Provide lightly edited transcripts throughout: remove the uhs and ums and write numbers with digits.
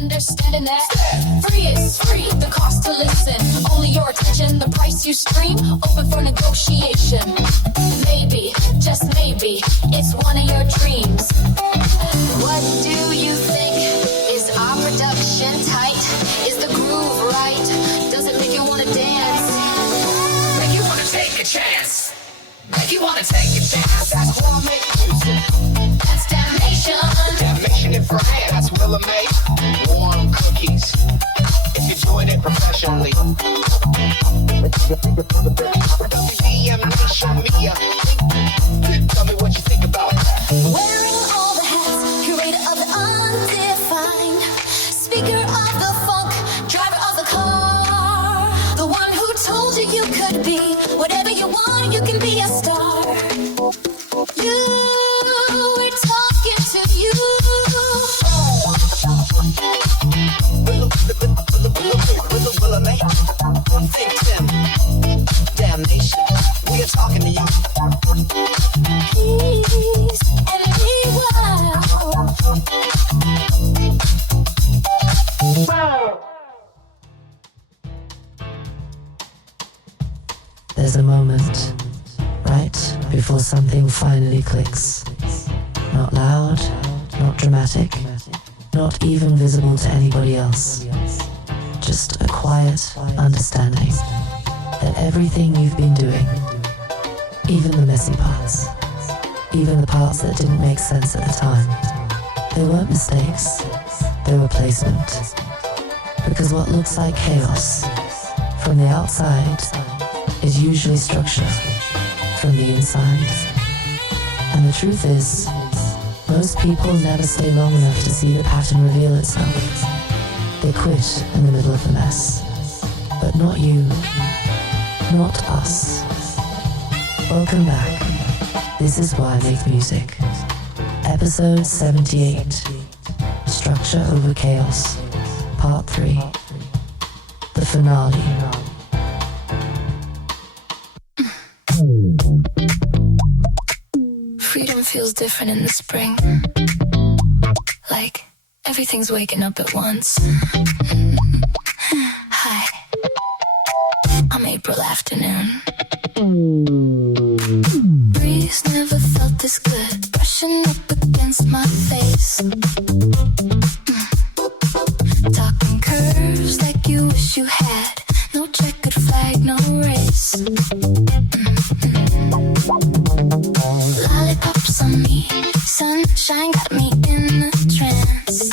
understanding that free is free, the cost to listen. Only your attention, the price you scream. Open for negotiation. Maybe, just maybe, it's one of your dreams. What do you think? Is our production tight? Is the groove right? Does it make you wanna dance? Make you wanna take a chance. Make you wanna take a chance. That's why I make music. That's damnation. Damnation in Friday, that's Willa May. Warm cookies. If you're doing it professionally. WDM Nation Media. Tell me what you think about that. Wearing all the hats, curator of the undefined, speaker of the funk, driver of the car, the one who told you you could be whatever you want, you can be a star. You, we're talking to you. Willa May, victim, damnation. We are talking to you. Peace and be wild. There's a moment, right before something finally clicks. Not loud, not dramatic, not even visible to anybody else. Just a quiet understanding that everything you've been doing, even the messy parts, even the parts that didn't make sense at the time, they weren't mistakes, they were placement. Because what looks like chaos from the outside is usually structure from the inside. And the truth is, most people never stay long enough to see the pattern reveal itself. They quit in the middle of the mess. But not you, not us. Welcome back. This is why I make music. Episode 78. Structure over chaos. Part 3. The finale. Freedom feels different in the spring. Like everything's waking up at once. Hi, I'm April afternoon. Breeze never felt this good, brushing up against my face. Talking curves like you wish you had. No checkered flag, no race. Lollipops on me, sunshine got me in a trance.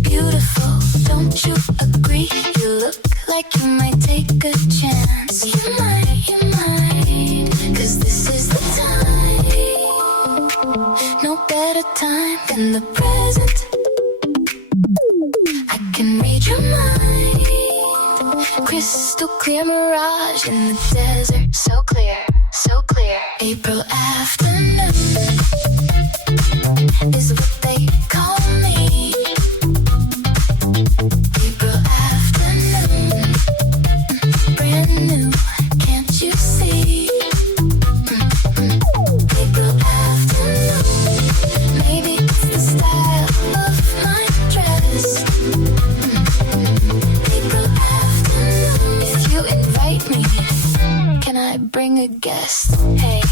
Beautiful, don't you agree? You look like you might take a chance. You might, 'cause this is the time. No better time than the present. I can read your mind. Crystal clear mirage in the desert. So clear, so clear. April afternoon is what they call me. April afternoon, brand new, can't you see? April afternoon, maybe it's the style of my dress. April afternoon, if you invite me, can I bring a guest? Hey,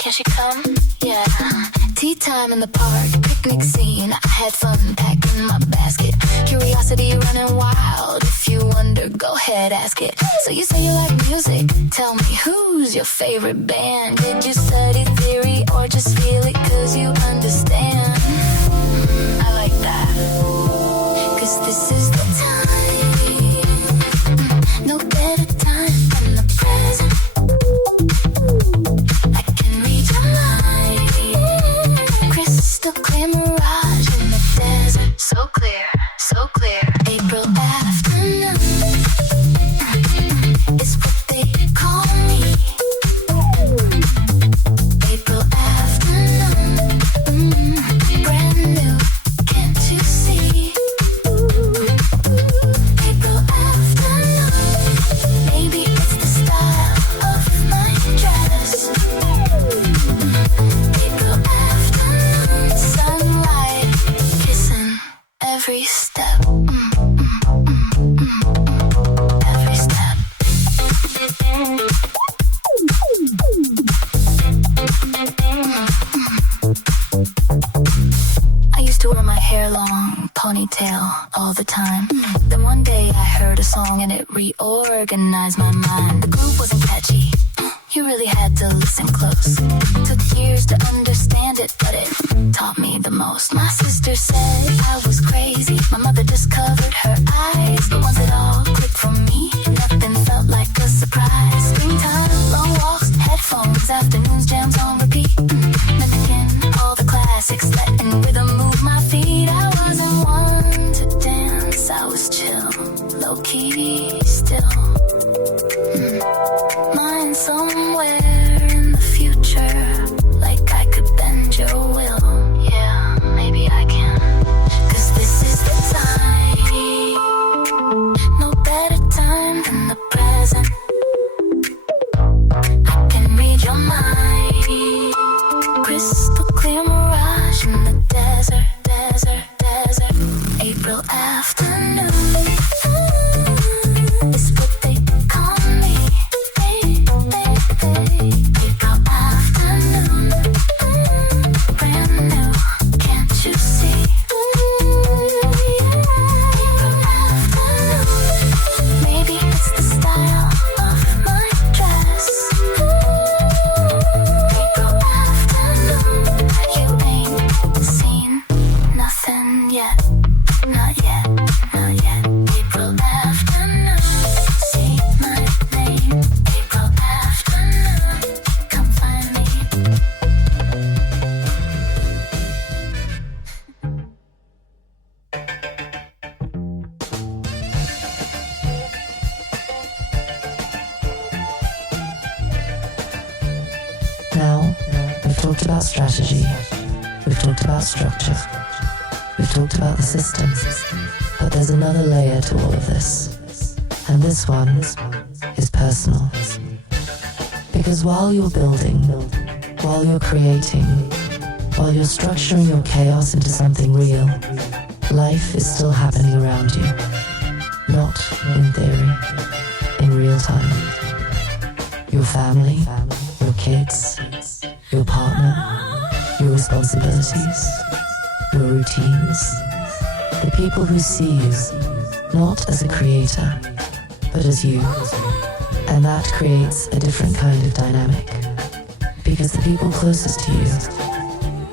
can she come? Yeah. Tea time in the park, picnic scene. I had fun packing my basket. Curiosity running wild. If you wonder, go ahead, ask it. So you say you like music? Tell me, who's your favorite band? Did you study theory or just feel it 'cause you understand? I like that. 'Cause this is the time. No better time than the present. I can read your mind. Crystal clear mirage in the desert. So clear, so clear. April afternoon is what they call me. April afternoon, I used to wear my hair long, ponytail, all the time. Then one day I heard a song and it reorganized my mind. The groove wasn't catchy, you really had to listen close. Took years to understand it, but it taught me the most. My sister said I was crazy, my mother just covered her eyes. But once it all clicked for me, nothing felt like a surprise. Springtime, long walks, headphones, afternoons, jams on repeat. Mimicking all the classics, letting rhythm move my feet. I wasn't one to dance, I was chill, low-key still. Mind somewhere in the future, like I could bend your will. Yeah, maybe I can. 'Cause this is the time, no better time than the present. I can read your mind, crystal clear mirage in the desert, desert, desert. April afternoon, it's what they call me. April afternoon, brand new, can't you see? April afternoon, maybe it's the style of my dress. April afternoon, you ain't seen nothing yet, not yet, not yet. April afternoon, say my name. April afternoon, come find me. Now, we've talked about strategy, we've talked about structure, we've talked about the system, but there's another layer to all of this, and this one is personal. Because while you're building, while you're creating, while you're structuring your chaos into something real, life is still happening around you, not in theory, in real time. Your family, your kids, your partner, your responsibilities, your routines, the people who see you, not as a creator, but as you. And that creates a different kind of dynamic. Because the people closest to you,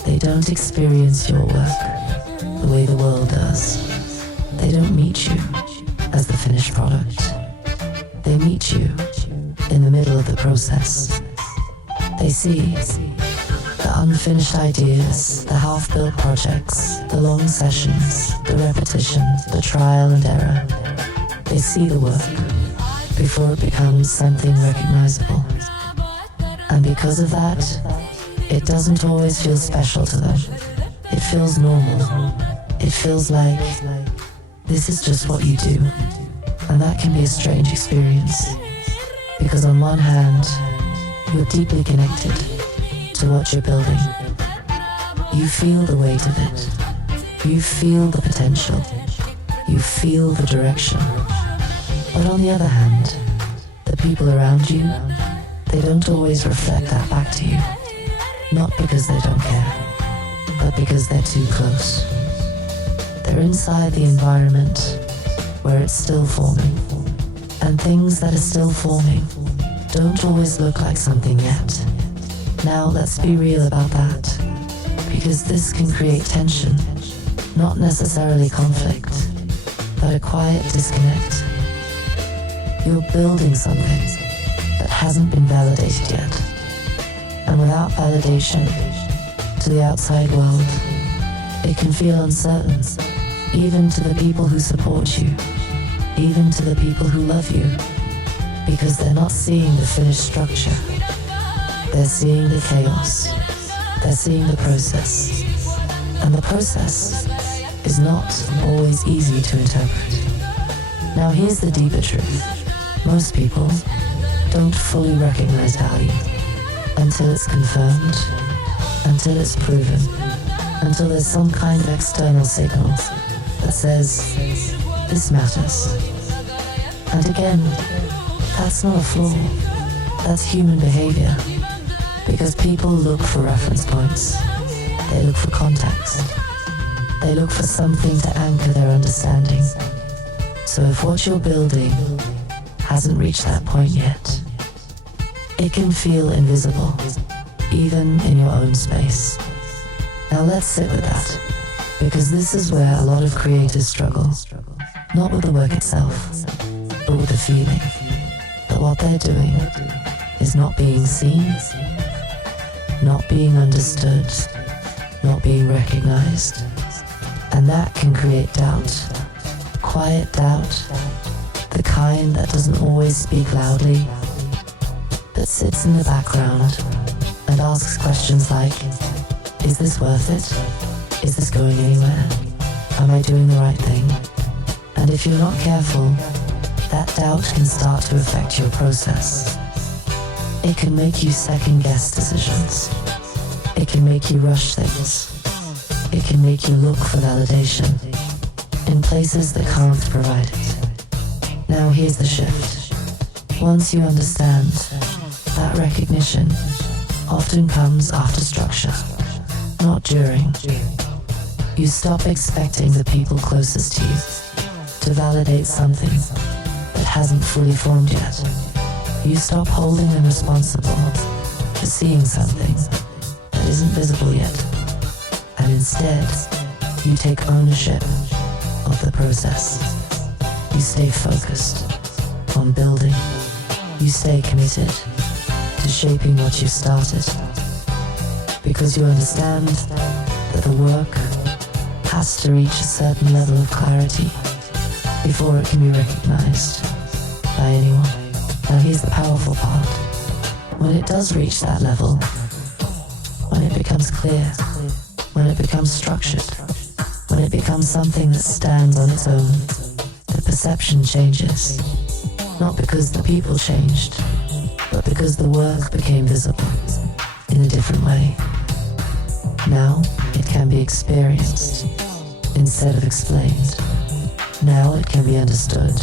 they don't experience your work the way the world does. They don't meet you as the finished product. They meet you in the middle of the process. They see the unfinished ideas, the half-built projects, the long sessions, the repetition, the trial and error. They see the work before it becomes something recognizable. And because of that, it doesn't always feel special to them. It feels normal. It feels like this is just what you do. And that can be a strange experience. Because on one hand, you're deeply connected to what you're building. You feel the weight of it. You feel the potential. You feel the direction. But on the other hand, the people around you, they don't always reflect that back to you. Not because they don't care, but because they're too close. They're inside the environment where it's still forming. And things that are still forming don't always look like something yet. Now let's be real about that, because this can create tension, not necessarily conflict, but a quiet disconnect. You're building something that hasn't been validated yet. And without validation to the outside world, it can feel uncertain, even to the people who support you, even to the people who love you, because they're not seeing the finished structure. They're seeing the chaos. They're seeing the process. And the process is not always easy to interpret. Now here's the deeper truth. Most people don't fully recognize value until it's confirmed, until it's proven, until there's some kind of external signal that says, this matters. And again, that's not a flaw, that's human behavior, because people look for reference points. They look for context. They look for something to anchor their understanding. So if what you're building hasn't reached that point yet, it can feel invisible, even in your own space. Now let's sit with that, because this is where a lot of creators struggle. Not with the work itself, but with the feeling that what they're doing is not being seen, not being understood, not being recognized. And that can create doubt, quiet doubt, the kind that doesn't always speak loudly, that sits in the background and asks questions like, is this worth it? Is this going anywhere? Am I doing the right thing? And if you're not careful, that doubt can start to affect your process. It can make you second-guess decisions. It can make you rush things. It can make you look for validation in places that can't provide it. Now here's the shift. Once you understand, that recognition often comes after structure, not during. You stop expecting the people closest to you to validate something that hasn't fully formed yet. You stop holding them responsible for seeing something that isn't visible yet. And instead, you take ownership of the process. You stay focused on building. You stay committed to shaping what you started. Because you understand that the work has to reach a certain level of clarity before it can be recognized by anyone. Now here's the powerful part. When it does reach that level, when it becomes clear, when it becomes structured, when it becomes something that stands on its own, the perception changes. Not because the people changed, but because the work became visible in a different way. Now it can be experienced instead of explained. Now it can be understood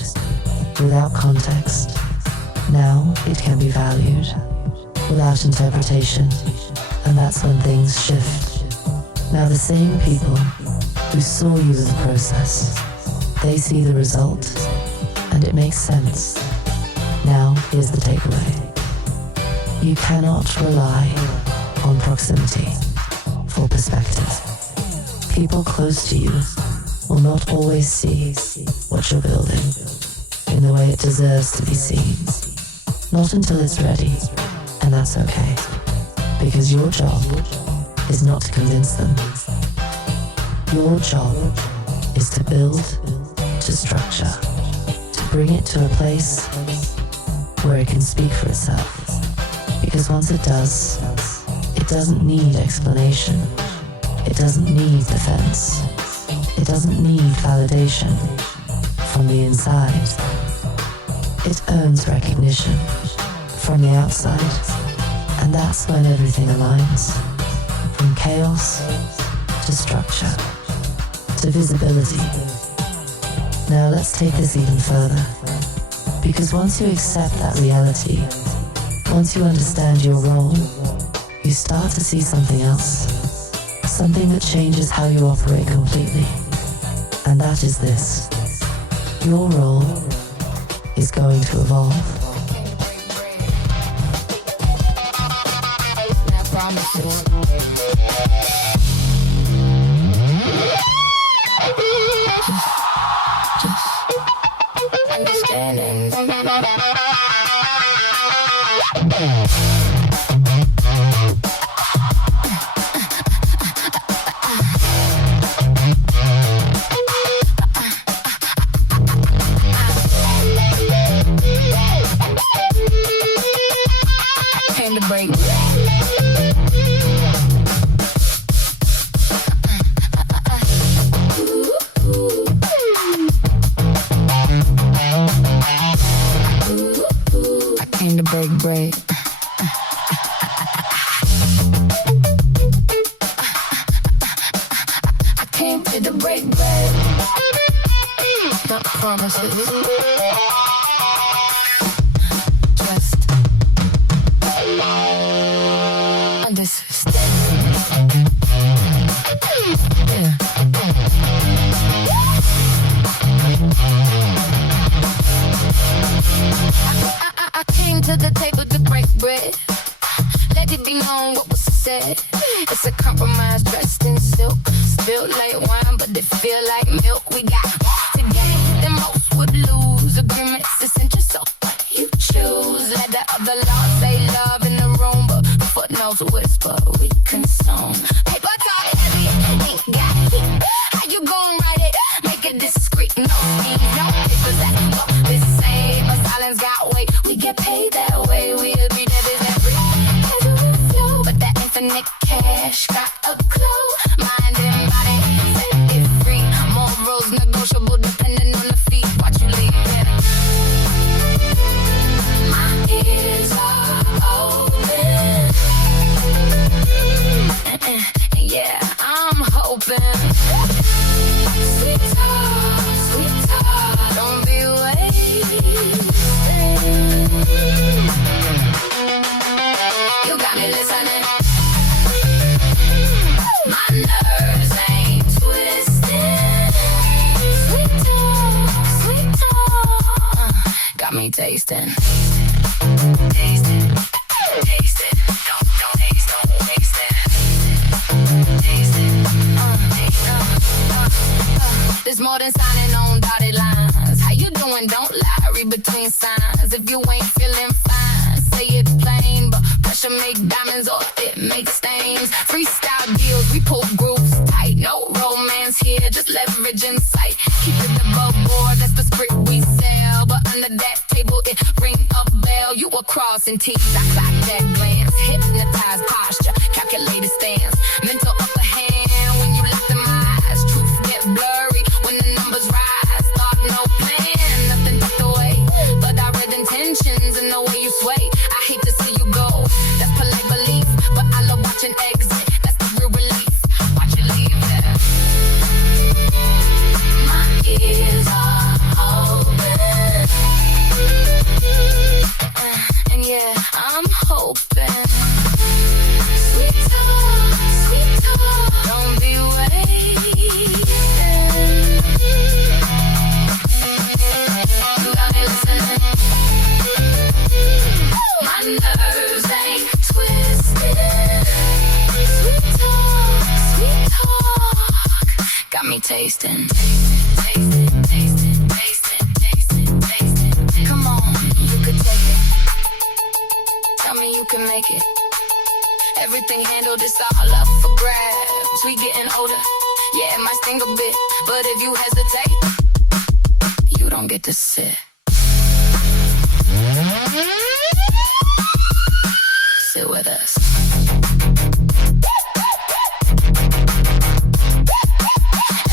without context. Now it can be valued without interpretation. And that's when things shift. Now the same people who saw you in the process, they see the result and it makes sense. Now here's the takeaway. You cannot rely on proximity for perspective. People close to you will not always see what you're building in the way it deserves to be seen. Not until it's ready, and that's okay. Because your job is not to convince them. Your job is to build, to structure, to bring it to a place where it can speak for itself. Because once it does, it doesn't need explanation. It doesn't need defense. It doesn't need validation from the inside. It earns recognition from the outside. And that's when everything aligns. From chaos to structure to visibility. Now let's take this even further. Because once you accept that reality, once you understand your role, you start to see something else. Something that changes how you operate completely. And that is this. Your role is going to evolve. Came to break. I came to break bread. I came to break bread. Not promises. Just understand. to the table to break bread. Let it be known what was said. It's a compromise dressed in silk. Spilled like wine, but they feel like milk. We got to gain, then most would lose. Agreements essential, so what you choose. Let the other law say love in the room, but footnotes whisper we consume. Paper talk heavy, ain't got heat. How you gon' write it? Make it discreet. No schemes, no papers that look the same. A silence got weight. We get paid that way. We agree that it's every casual flow, but that infinite cash got a clue. Mind and body set it free. Morals negotiable depending on the fee. Watch you leave it. My ears are open. Yeah, I'm hoping. Sweet talk, don't be waiting. You got me listening. My nerves ain't twisted. Sweet talk, got me tasting. Taste it, don't waste it. There's more than signing on dotted lines. How you doing? Don't lie, read between signs. If you ain't feeling fine, say it plain. But pressure make diamonds or it makes stains. Freestyle deals, we pull grooves tight. No romance here, just leverage insight. Keep it above board, that's the script we sell. But under that table, it ring a bell. You a crossing T's, I clock that glance. Hypnotized posture, calculated stance. Mental upper hand when you lock them eyes. Truth get blurry when the numbers rise. Thought no plan, nothing tucked away. But I read intentions in the way you sway. I hate to see you go, that's polite belief. But I love watching exit, that's the real relief. Watch you leave it. My ears are open. And yeah, I'm hoping. Sweet talk, don't be waiting. You got me listening. My nerves ain't twisted. Sweet talk, got me tasting. Come on, you could take it. Tell me you can make it. Everything handled, it's all up for grabs. We getting older, yeah, it might sting a bit. But if you hesitate, you don't get to sit. Sit with us.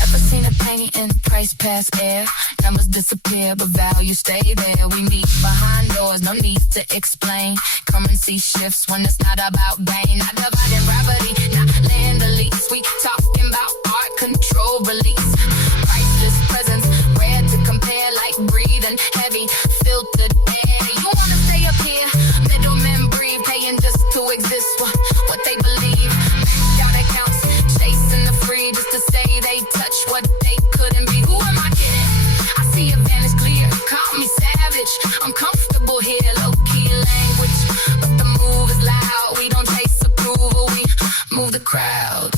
Ever seen a penny in price pass air? Numbers disappear, but value stay there. We meet behind doors, no need to explain. Currency shifts when it's not about gain. Not dividing gravity, not land the lease. We talking about art control release. Priceless presence, rare to compare, like breathing heavy, filtered air. You wanna stay up here? Middlemen breathe, paying just to exist. What they believe, got accounts, chasing the free just to say they touch what they couldn't be. Who am I kidding? I see a vanish clear, call me savage. I'm comfortable here, low-key language, but the move is loud. We don't chase approval, we move the crowd.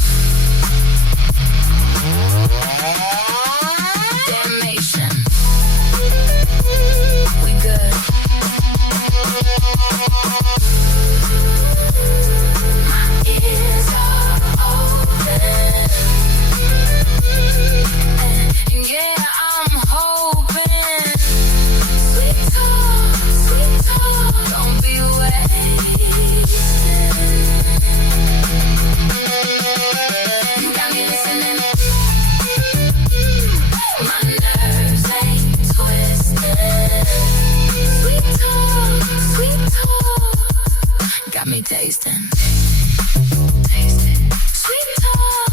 Damnation, we good. My ears are open. And yeah, I'm hoping. Sweet talk, don't be waiting. You got me listening. My nerves ain't twisted. Sweet talk, got me tasting. Sweet talk.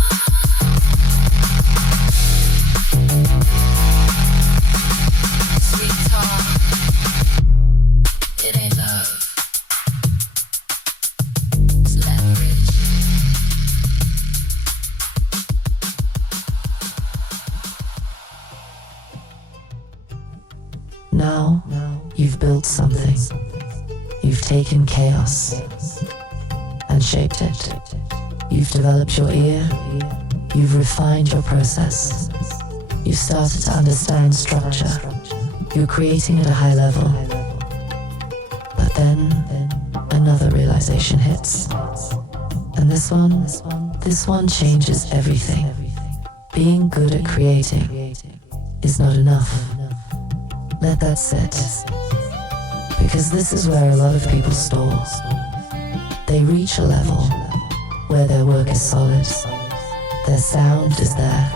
Sweet talk. It ain't love. It's leverage. Now, you've built something. taken chaos and shaped it. You've developed your ear, you've refined your process, you've started to understand structure, you're creating at a high level. But then another realization hits. And this one changes everything. Being good at creating is not enough. Let that sit. Because this is where a lot of people stall. They reach a level where their work is solid, their sound is there,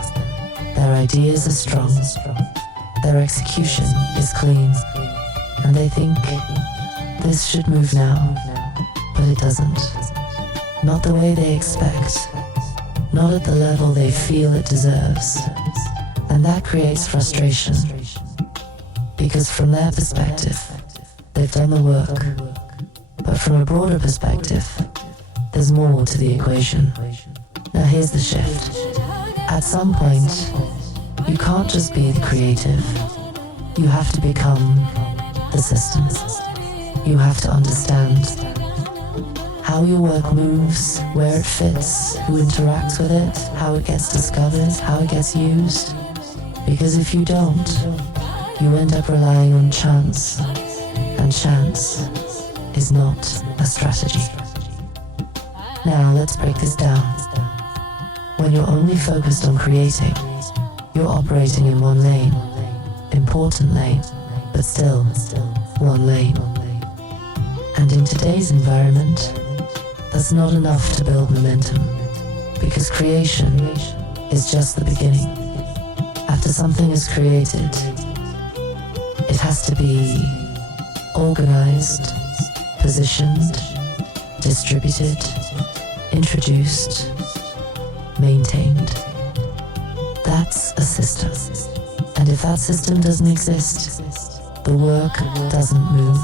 their ideas are strong, their execution is clean, and they think this should move now, but it doesn't. Not the way they expect, not at the level they feel it deserves. And that creates frustration, because from their perspective, they've done the work, but from a broader perspective, there's more to the equation. Now here's the shift. At some point, you can't just be the creative. You have to become the system. You have to understand how your work moves, where it fits, who interacts with it, how it gets discovered, how it gets used. Because if you don't, you end up relying on chance, and chance is not a strategy. Now let's break this down. When you're only focused on creating, you're operating in one lane, important lane, but still one lane. And in today's environment, that's not enough to build momentum, because creation is just the beginning. After something is created, it has to be organized, positioned, distributed, introduced, maintained. That's a system. And if that system doesn't exist, the work doesn't move.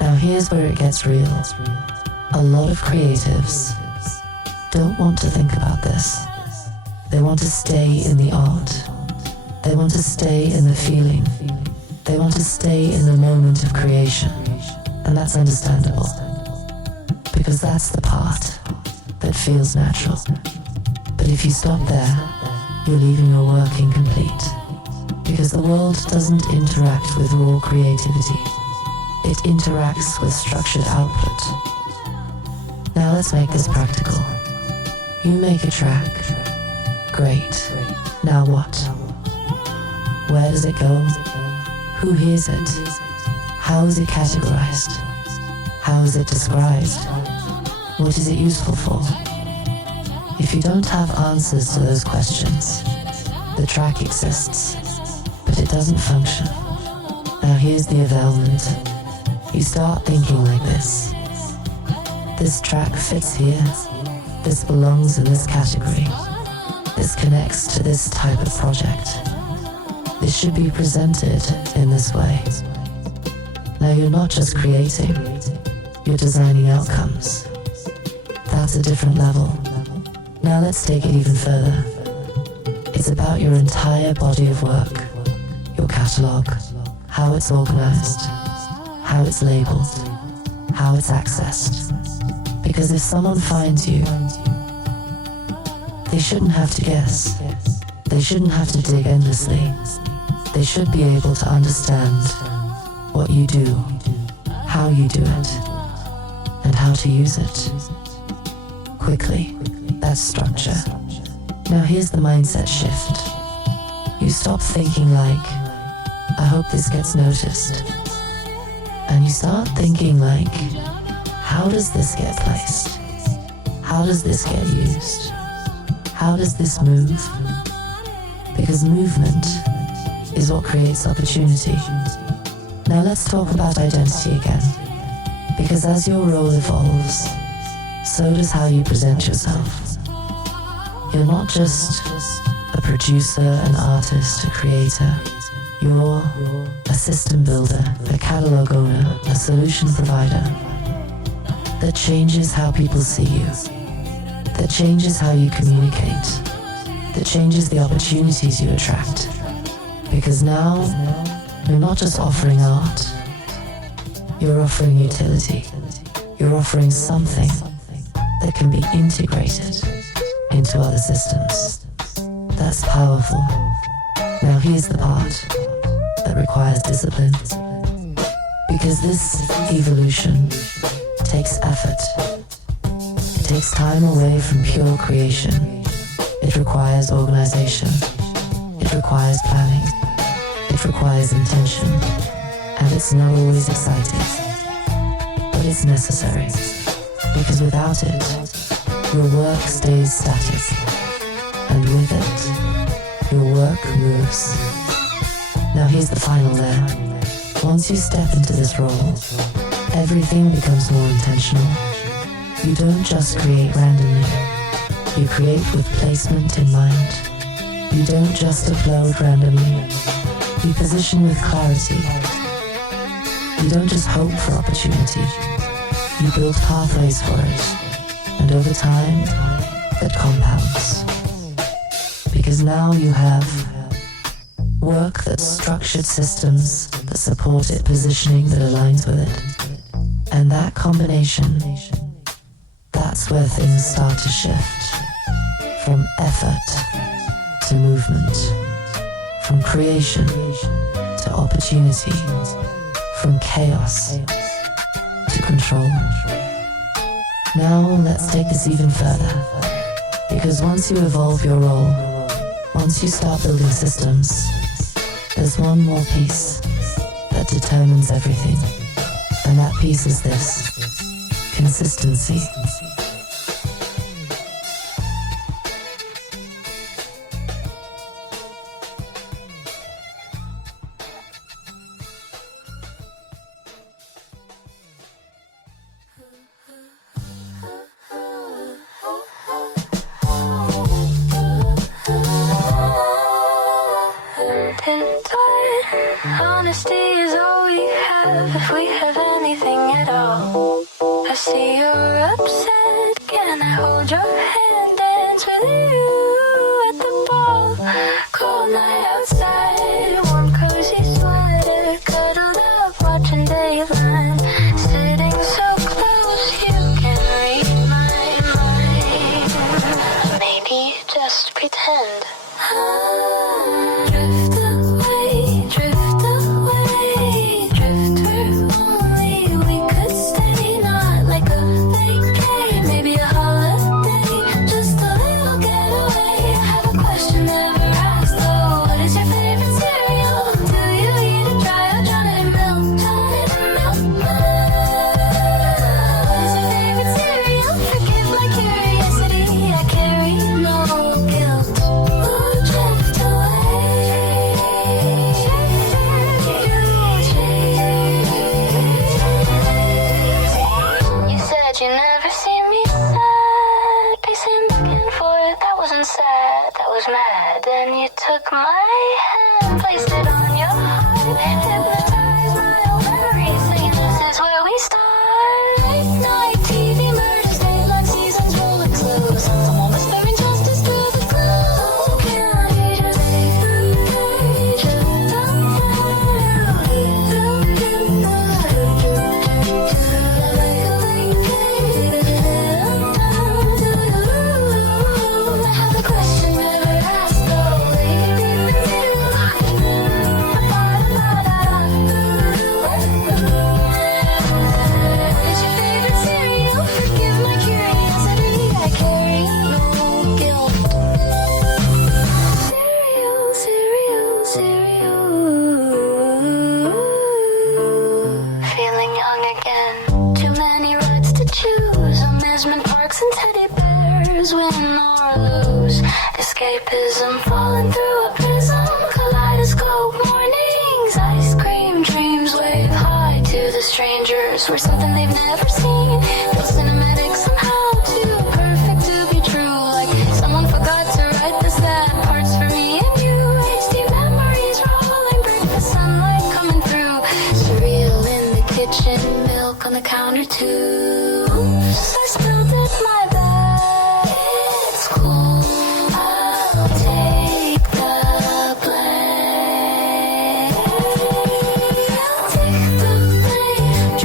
Now here's where it gets real. A lot of creatives don't want to think about this. They want to stay in the art. They want to stay in the feeling. They want to stay in the moment of creation. And that's understandable, because that's the part that feels natural. But if you stop there, you're leaving your work incomplete, because the world doesn't interact with raw creativity. It interacts with structured output. Now let's make this practical. You make a track. Great. Now what? Where does it go? Who hears it? How is it categorized? How is it described? What is it useful for? If you don't have answers to those questions, the track exists, but it doesn't function. Now here's the availment. You start thinking like this. This track fits here. This belongs in this category. This connects to this type of project. This should be presented in this way. Now you're not just creating, you're designing outcomes. That's a different level. Now let's take it even further. It's about your entire body of work, your catalog, how it's organized, how it's labeled, how it's accessed. Because if someone finds you, they shouldn't have to guess. They shouldn't have to dig endlessly. They should be able to understand what you do, how you do it, and how to use it. Quickly, that's structure. Now here's the mindset shift. You stop thinking like, I hope this gets noticed. And you start thinking like, how does this get placed? How does this get used? How does this move? Because movement is what creates opportunity. Now let's talk about identity again. Because as your role evolves, so does how you present yourself. You're not just a producer, an artist, a creator. You're a system builder, a catalog owner, a solution provider. That changes how people see you. That changes how you communicate. That changes the opportunities you attract. Because now, you're not just offering art. You're offering utility. You're offering something that can be integrated into other systems. That's powerful. Now here's the part that requires discipline. Because this evolution takes effort. It takes time away from pure creation. It requires organization. It requires planning. It requires intention. And it's not always exciting. But it's necessary. Because without it, your work stays static. And with it, your work moves. Now here's the final layer. Once you step into this role, everything becomes more intentional. You don't just create randomly. You create with placement in mind. You don't just upload randomly. You position with clarity. You don't just hope for opportunity. You build pathways for it. And over time, that compounds. Because now you have work that's structured systems that support it, positioning that aligns with it. And that combination, that's where things start to shift. From effort to movement. From creation to opportunity. From chaos to control. Now let's take this even further. Because once you evolve your role, once you start building systems, there's one more piece that determines everything. And that piece is this: consistency. Honesty is all we have, if we have anything at all. I see you're upset, can I hold your hand, dance with you at the ball? Cold night outside, warm cozy sweater, cuddled up watching daylight. Sitting so close, you can read my mind. Maybe just pretend. Drift away, drift away, drift where only we could stay. Not like a vacay, maybe a holiday, just a little getaway. I have a question never asked though. What is your favorite cereal? Do you eat it dry or chocolate milk? Chocolate milk. What is your favorite cereal? Forgive my curiosity, I carry no guilt. Ooh, drift away. You said you never see me sad, pacing back and forth. That wasn't sad, that was mad. Then you took my hand, placed it on your heart, hypnotized my own memories, saying this is where we start. Late night TV murders, daylight seasons rolling slow. Someone whispering justice through the glow. Can I just take the page of the I have a question never asked though. Is your favorite cereal? Forgive my curiosity, I carry no guilt. Cereal, cereal, cereal. Feeling young again. Too many rides to choose. Amusement parks and teddy bears. Win or lose. Escapism falling through a prism. Kaleidoscope mornings. Ice cream dreams wave high to the strangers. We're something they've never seen. Feel cinematic somehow. Too perfect to be true. Like someone forgot to write the sad parts for me and you. HD memories rolling. Breakfast sunlight coming through. Surreal in the kitchen. Milk on the counter too. I spilled it my bed. It's cool. I'll take the blame. I'll take the blame.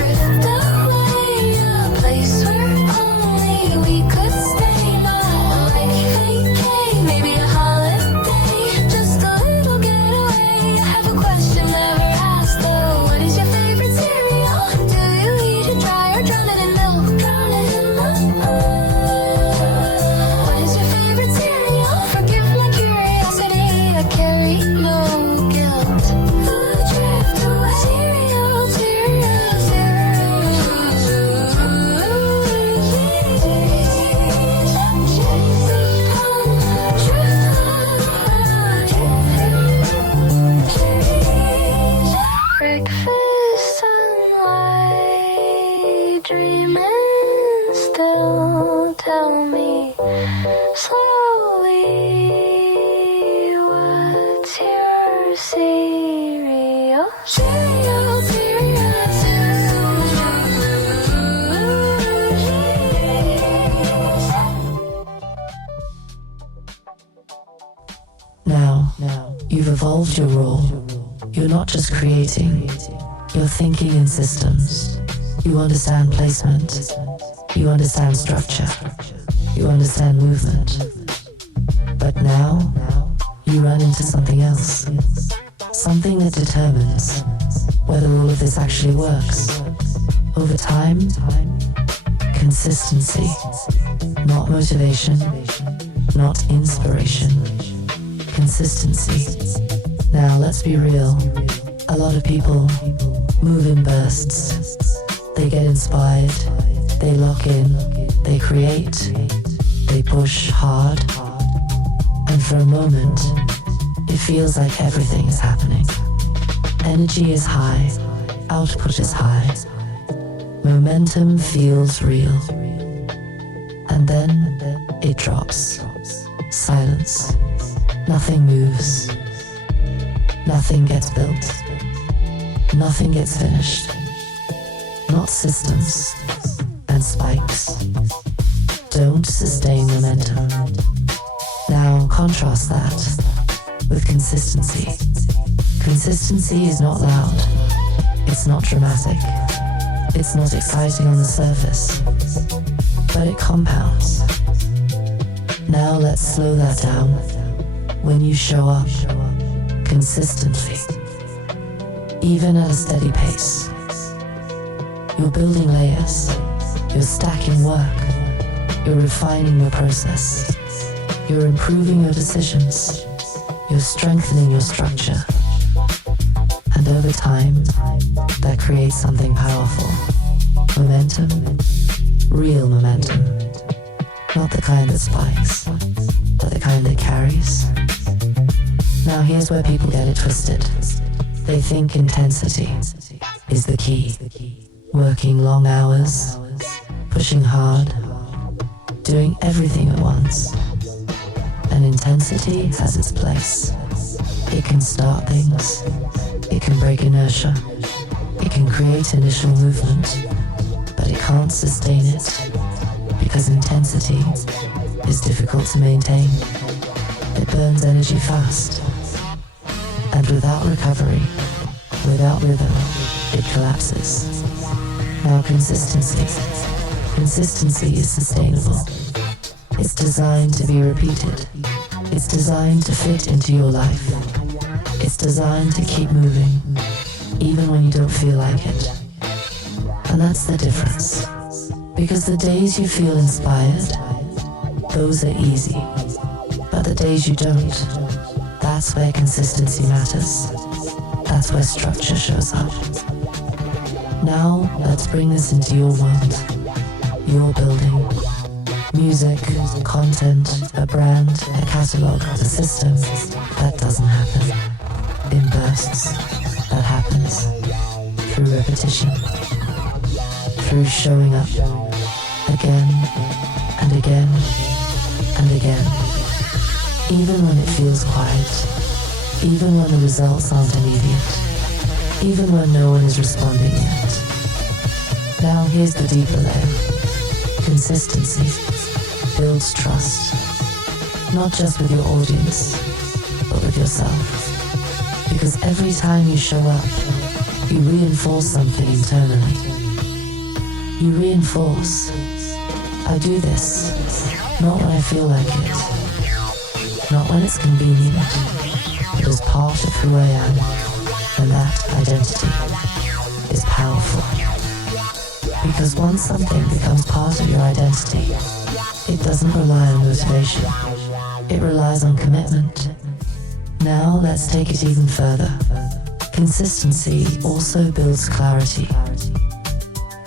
Now, you've evolved your role. You're not just creating, you're thinking in systems. You understand placement. You understand structure. You understand movement. But now, you run into something else. Something that determines whether all of this actually works. Over time, consistency. Not motivation, not inspiration. Consistency. Now let's be real. A lot of people move in bursts. They get inspired, they lock in, they create, they push hard, and for a moment, it feels like everything is happening. Energy is high, output is high, momentum feels real, and then it drops. Silence. Nothing moves. Nothing gets built. Nothing gets finished. Not systems and spikes don't sustain momentum. Now contrast that with consistency. Consistency is not loud. It's not dramatic. It's not exciting on the surface, but it compounds. Now let's slow that down. When you show up consistently, even at a steady pace, you're building layers, you're stacking work, you're refining your process, you're improving your decisions, you're strengthening your structure, and over time, that creates something powerful. Momentum, real momentum, not the kind that spikes, but the kind that carries. Now here's where people get it twisted. They think intensity is the key. Working long hours, pushing hard, doing everything at once. And intensity has its place. It can start things, it can break inertia, it can create initial movement, but it can't sustain it because intensity is difficult to maintain. It burns energy fast, and without recovery, without rhythm, it collapses. Now consistency is sustainable. It's designed to be repeated. It's designed to fit into your life. It's designed to keep moving, even when you don't feel like it. And that's the difference. Because the days you feel inspired, those are easy. But the days you don't, that's where consistency matters. That's where structure shows up. Now, let's bring this into your world. Your building. Music, content, a brand, a catalog, a system. That doesn't happen in bursts. That happens through repetition. Through showing up again and again and again. Even when it feels quiet. Even when the results aren't immediate. Even when no one is responding yet. Now here's the deeper layer. Consistency builds trust. Not just with your audience, but with yourself. Because every time you show up, you reinforce something internally. You reinforce, I do this, not when I feel like it. Not when it's convenient, but as part of who I am. And that identity is powerful. Because once something becomes part of your identity, it doesn't rely on motivation. It relies on commitment. Now let's take it even further. Consistency also builds clarity.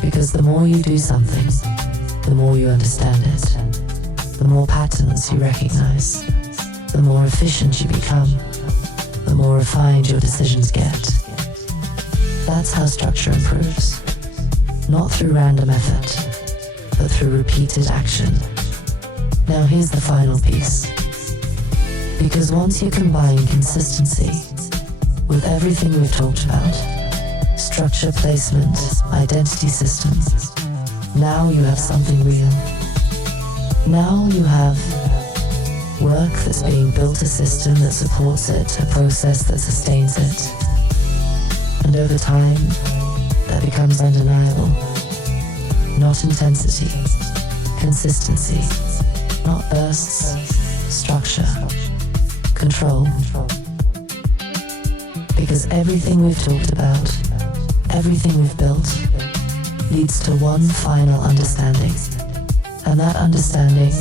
Because the more you do something, the more you understand it. The more patterns you recognize. The more efficient you become. The more refined your decisions get. That's how structure improves. Not through random effort, but through repeated action. Now here's the final piece. Because once you combine consistency with everything we've talked about, structure, placement, identity systems, now you have something real. Now you have Work that's being built, a system that supports it, a process that sustains it. And over time, that becomes undeniable. Not intensity, consistency, not bursts, structure, control. Because everything we've talked about, everything we've built, leads to one final understanding. And that understanding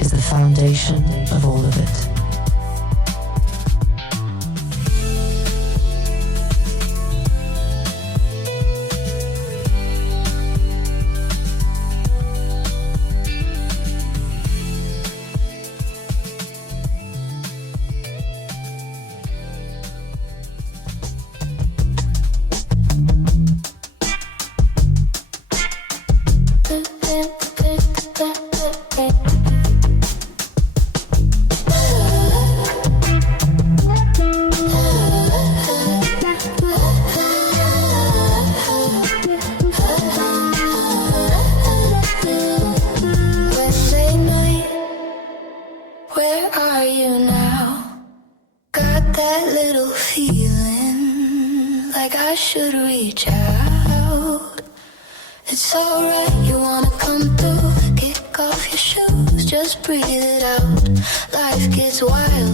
is the foundation of all of it.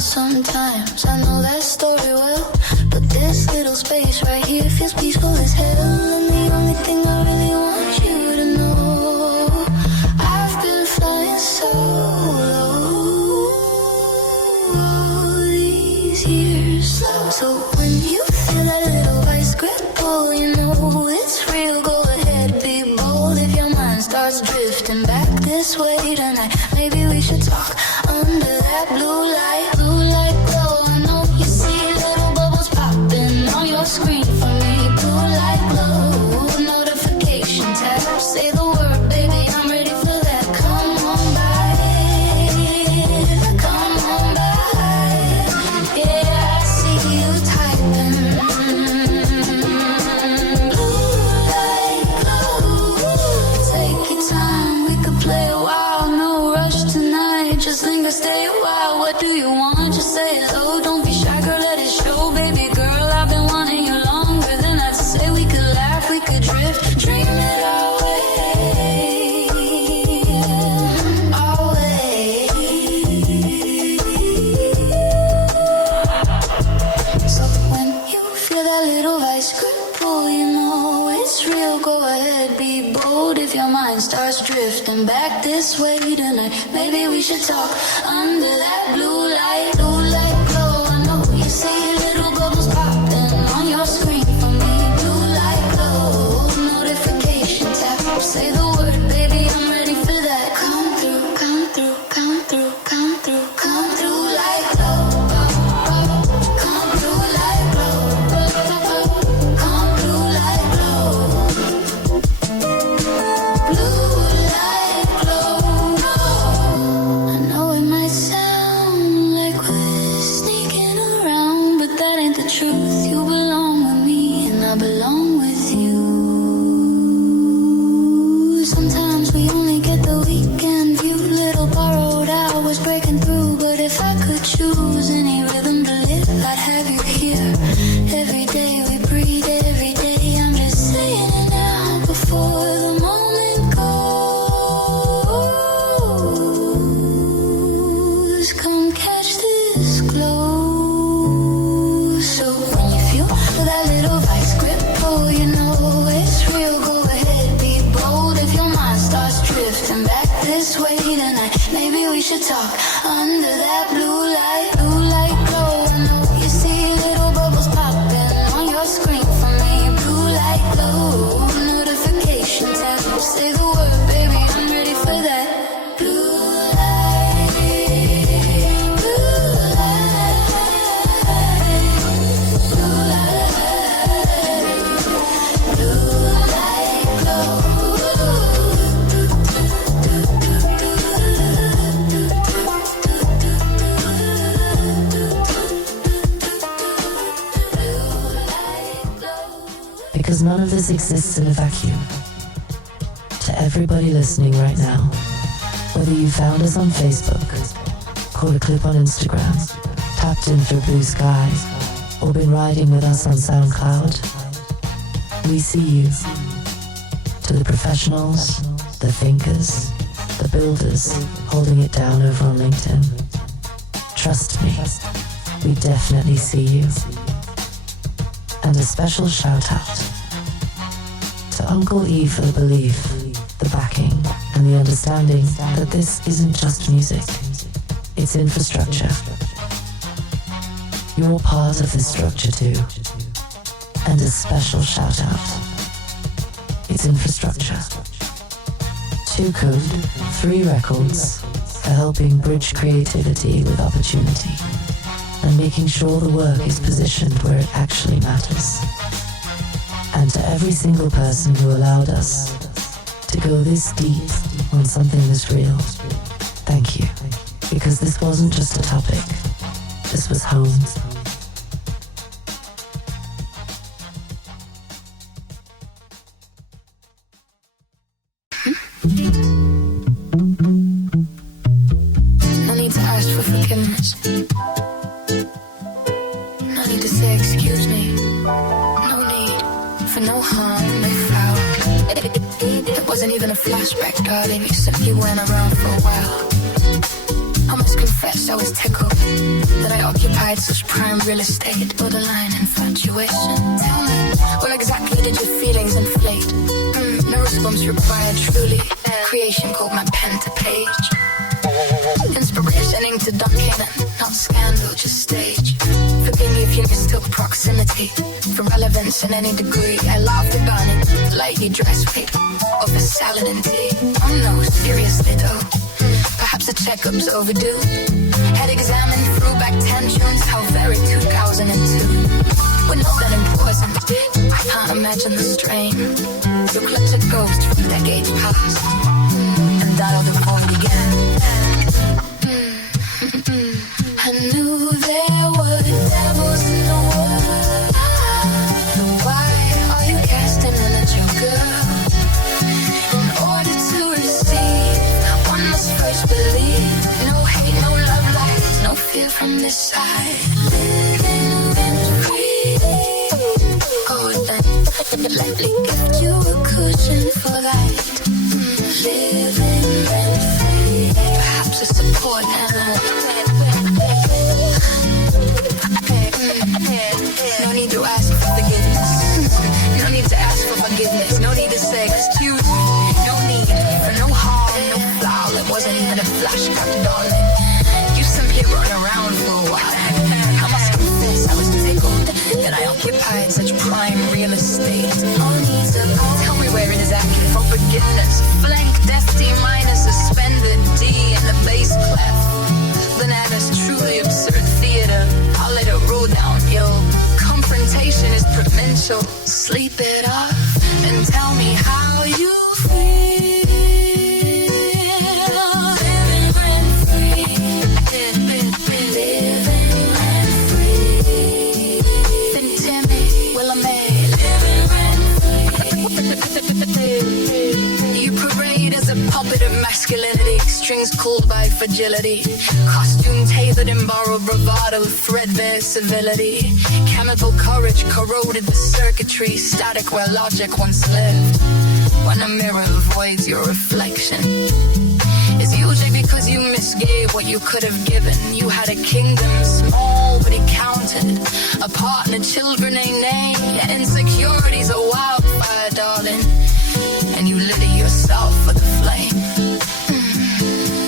Sometimes I know that story well, but this little space right here feels peaceful as hell. And the only thing I really want you to know, I've been flying solo all these years slow. So when you feel that little vice grip pull, you know it's real. Go ahead, be bold. If your mind starts drifting back this way tonight, maybe we should talk under that blue light. Screen for me, blue light glow, notification tab, say the word, baby, I'm ready for that. Come on by, yeah, I see you typing. Blue light glow, take your time, we could play a while, no rush tonight, just linger, stay a while. What do you want? Just say hello, don't be shy, girl, let it show, baby girl, I've been wanting you longer than I'd say. We could laugh, we could drift, dream it away. So when you feel that little vice grip pull, you know it's real. Go ahead, be bold. If your mind starts drifting back this way tonight, maybe we should talk under that blue light. Blue light glow, I know you see little bubbles popping on your screen for me. Blue light glow, notification tap, say the word, baby, I'm ready for that. Come through, come through, come through, come through, come through light glow. Come through light glow. Come through light glow. Blue light glow. I know it might sound like we're sneaking around, but that ain't the truth. You belong with me and I belong with you. Sometimes we only get the weekend view, little borrowed hours breaking through. But if I could choose any rhythm to live, I'd have you here. Every day we breathe, every day I'm just saying it now before the moment goes. Come catch this glow. So when you feel that little vice grip pull, you know it's real. Go ahead, be bold. If your mind starts drifting back this way tonight, maybe we should talk under that blue light. Blue light glow, I know you see little bubbles popping on your screen for me. Blue light glow, notification tap, say the word, baby, I'm ready for that. Blue light, blue light, blue light, blue light glow. Because none of this exists in a vacuum. To everybody listening right now, whether you found us on Facebook, caught a clip on Instagram, tapped in for Blue Sky, or been riding with us on SoundCloud, we see you. To the professionals, the thinkers, the builders holding it down over on LinkedIn. Trust me, we definitely see you. And a special shout out to Uncle E for the belief, the backing, and the understanding that this isn't just music, it's infrastructure. You're part of this structure too. And a special shout out. It's infrastructure. 2 Code, 3 Records for helping bridge creativity with opportunity and making sure the work is positioned where it actually matters. And to every single person who allowed us to go this deep on something this real, thank you. Because this wasn't just a topic, this was home. No need to ask for forgiveness. No need to say excuse me. No need for no harm, no foul. It wasn't even a flashback, darling. You simply went around for a while. I must confess I was tickled that I occupied such prime real estate, borderline infatuation. Tell me, what exactly did your feelings inflate? No response required, truly. Creation called my pen to page. Inspiration into dunking, not scandal, just stage. Forgive me if you mistook proximity for relevance in any degree. I laughed about it, lightly dressed weight of a salad and tea. Oh no, seriously though, perhaps the checkup's overdue. Had examined throwback tensions, how very 2002. We're not that important, I can't imagine the strain. So clutch a ghost from decades past and dial the void again. I knew there were devils in the world. Why are you casting in a joker? In order to receive, one must first believe. No hate, no love lies, no fear from this side. Living rent free. Oh, then let me gift you a cushion for that. Living rent free. Perhaps a support and no need to ask for forgiveness. No need to ask for forgiveness. No need to say excuse me. No need for no harm, no foul. It wasn't even a flashback, darling. You simply run around for a while. I must confess I was tickled that I occupied such prime real estate. No need to tell me where it is active for forgiveness. Blank, death D minor, suspended D in the bass clef. Bananas, truly absurd theater. I'll let it roll downhill. Confrontation is provincial. Sleep it off and tell me how you feel. Living rent free. Living rent free. Then Timmy, Willa May. Living rent free. You parade as a puppet of masculinity. Strings cooled by fragility. Costume tailored in borrowed bravado. Threadbare civility. Chemical courage corroded the circuitry. Static where logic once lived. When a mirror avoids your reflection, it's usually because you misgave what you could have given. You had a kingdom, small but it counted. A partner, children ain't named. Insecurities a wildfire, darling. And you lit it yourself for the flame.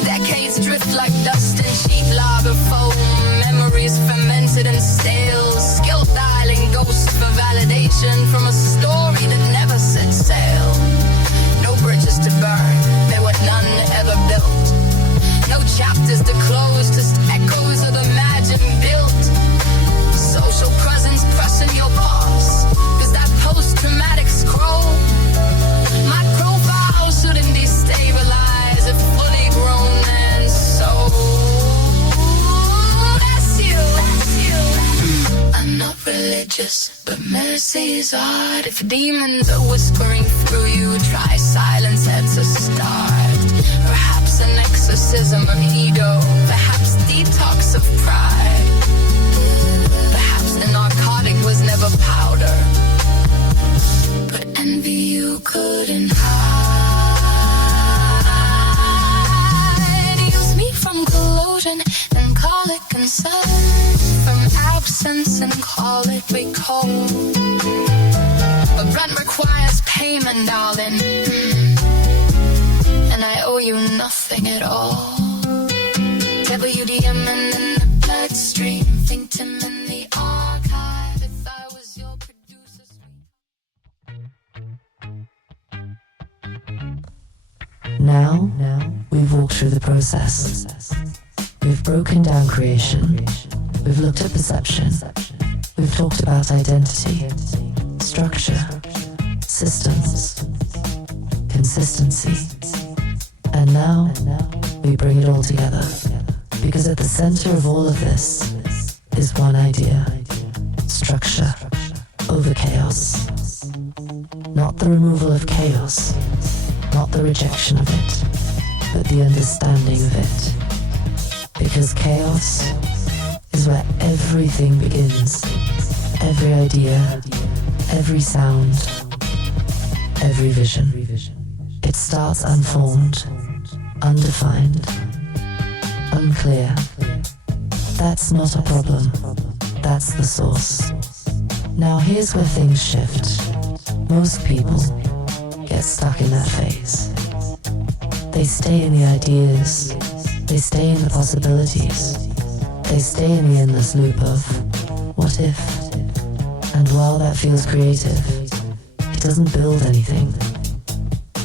Decades drift like dust and cheap lager foam. Memories fermented and stale. Skill dialing ghosts for validation from a story that never set sail. No bridges to burn, there were none ever built. No chapters to close, just echoes of imagined built. Social presence pressing your pulse. Cause that post-traumatic scroll, my profile shouldn't destabilize a fully grown man's soul. That's you. I'm not religious, but mercy is art. If demons are whispering through you, try silence at the start. Perhaps an exorcism of ego, perhaps detox of pride. Perhaps the narcotic was never powder, but envy you couldn't hide. Use me from collusion and call it concern, from absence and call it recall. But rent requires payment, darling, and I owe you nothing at all. WDM and in the bloodstream, think Tim in the archive. If I was your producer, Now, we've walked through the process. We've broken down creation. We've looked at perception. We've talked about identity, structure, systems, consistency. And now, we bring it all together. Because at the center of all of this is one idea: structure over chaos. Not the removal of chaos, not the rejection of it, but the understanding of it. Because chaos is where everything begins. Every idea, every sound, every vision. It starts unformed, undefined, unclear. That's not a problem. That's the source. Now here's where things shift. Most people get stuck in that phase. They stay in the ideas. They stay in the possibilities. They stay in the endless loop of what if? And while that feels creative, it doesn't build anything.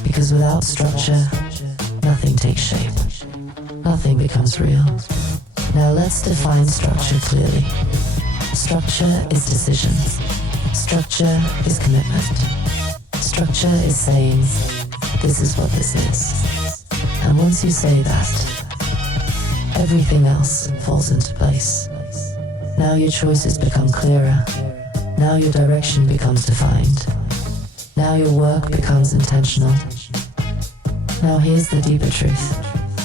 Because without structure, nothing takes shape. Nothing becomes real. Now let's define structure clearly. Structure is decision. Structure is commitment. Structure is saying, this is what this is. And once you say that, everything else falls into place. Now your choices become clearer. Now your direction becomes defined. Now your work becomes intentional. Now here's the deeper truth.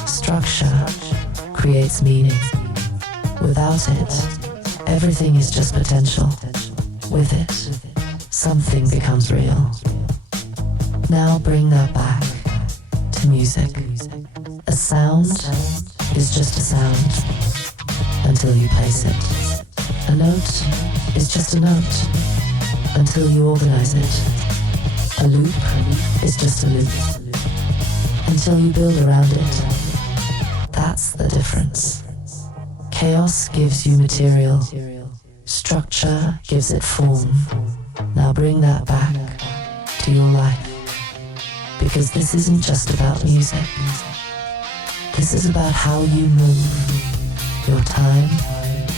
Structure creates meaning. Without it, everything is just potential. With it, something becomes real. Now bring that back to music. A sound is just a sound until you place it. A note is just a note until you organize it. A loop is just a loop until you build around it. That's the difference. Chaos gives you material. Structure gives it form. Now bring that back to your life. Because this isn't just about music. This is about how you move. Your time,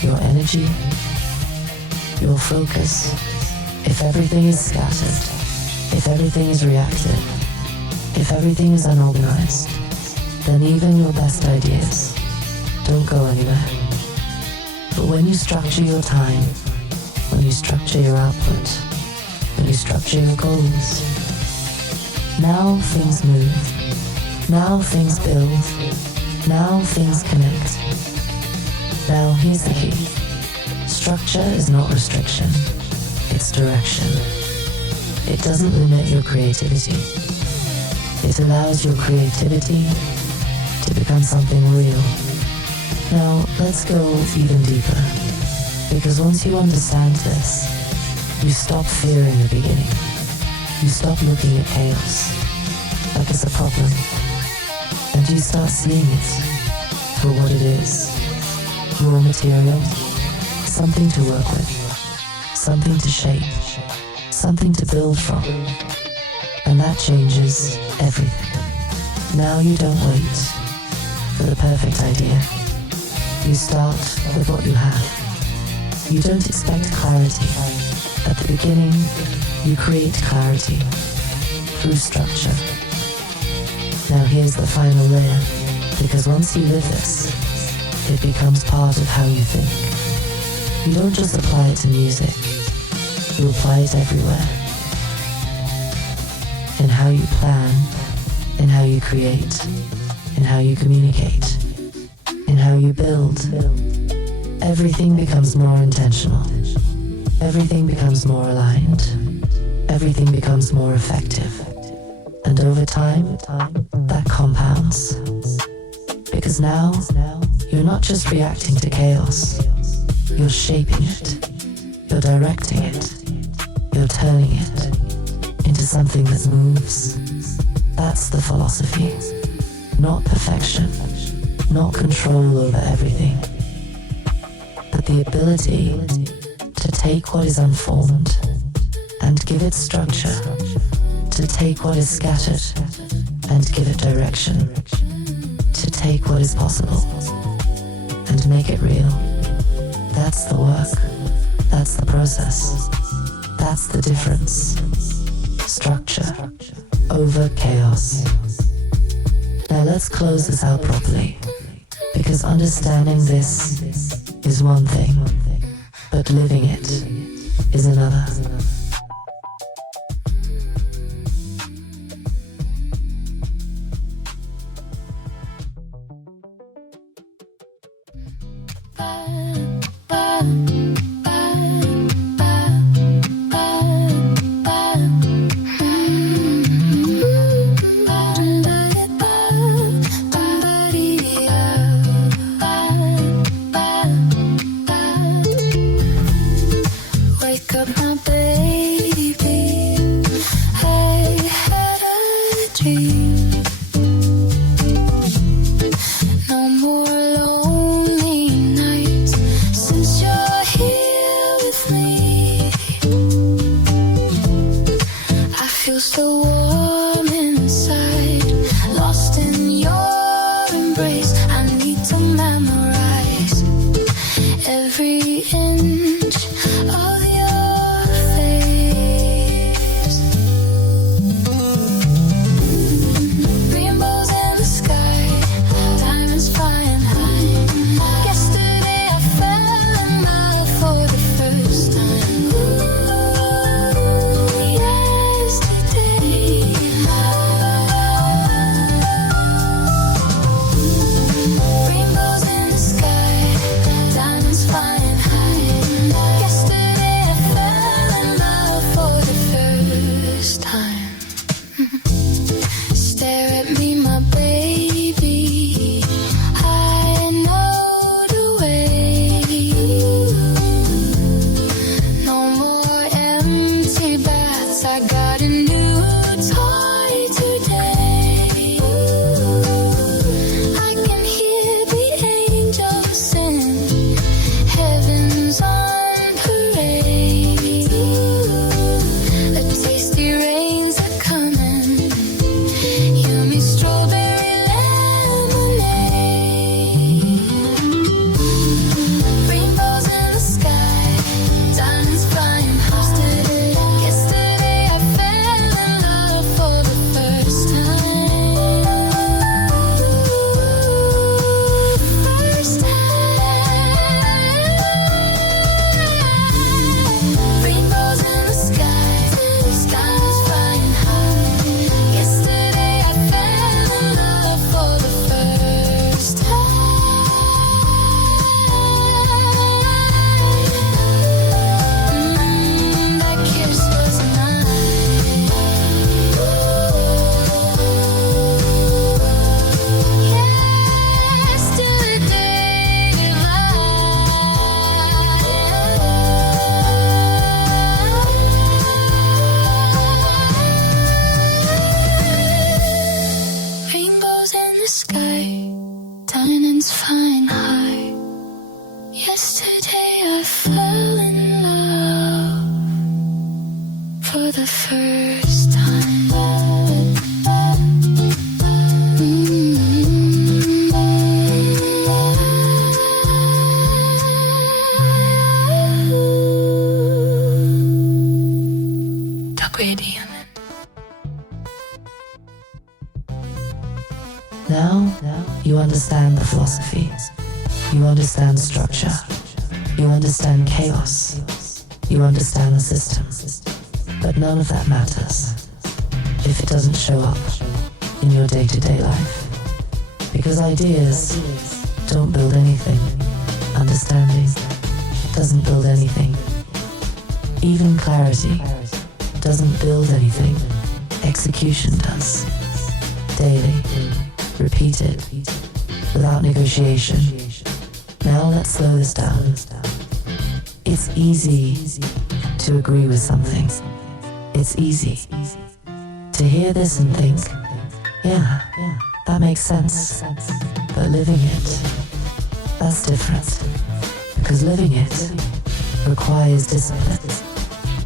your energy, your focus. If everything is scattered, if everything is reactive, if everything is unorganized, then even your best ideas don't go anywhere. But when you structure your time, when you structure your output, when you structure your goals, now things move, now things build, now things connect. Now here's the key. Structure is not restriction, it's direction. It doesn't limit your creativity. It allows your creativity to become something real. Now, let's go even deeper. Because once you understand this, you stop fearing the beginning. You stop looking at chaos like it's a problem. And you start seeing it for what it is. Raw material, something to work with, something to shape, something to build from. And that changes everything. Now you don't wait for the perfect idea. You start with what you have. You don't expect clarity. At the beginning, you create clarity through structure. Now here's the final layer, because once you live this, it becomes part of how you think. You don't just apply it to music, you apply it everywhere. In how you plan, in how you create, in how you communicate, in how you build, everything becomes more intentional. Everything becomes more aligned. Everything becomes more effective. And over time, that compounds. Because now, you're not just reacting to chaos. You're shaping it. You're directing it. You're turning it into something that moves. That's the philosophy. Not perfection. Not control over everything. But the ability to take what is unformed and give it structure, to take what is scattered and give it direction, to take what is possible and make it real. That's the work, that's the process, that's the difference. Structure over chaos. Now let's close this out properly, because understanding this is one thing, but living it is another. Now you understand the philosophy. You understand structure. You understand chaos. You understand the system. But none of that matters if it doesn't show up in your day-to-day life. Because ideas don't build anything. Understanding doesn't build anything. Even clarity doesn't build anything. Execution does. Daily, repeated, without negotiation. Now let's slow this down. It's easy to agree with something. It's easy to hear this and think, yeah, that makes sense. But living it, that's different. Because living it requires discipline.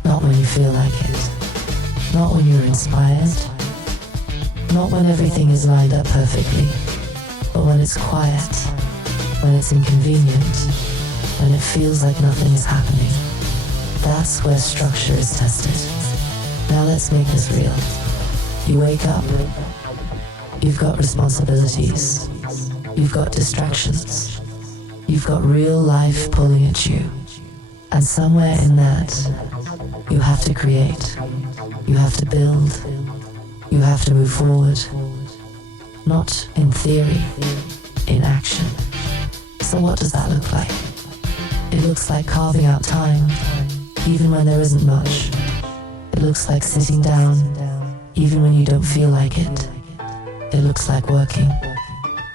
Not when you feel like it. Not when you're inspired. Not when everything is lined up perfectly. But when it's quiet. When it's inconvenient. When it feels like nothing is happening. That's where structure is tested. Now let's make this real. You wake up. You've got responsibilities. You've got distractions. You've got real life pulling at you. And somewhere in that, you have to create. You have to build. You have to move forward. Not in theory, in action. So what does that look like? It looks like carving out time, even when there isn't much. It looks like sitting down, even when you don't feel like it. It looks like working,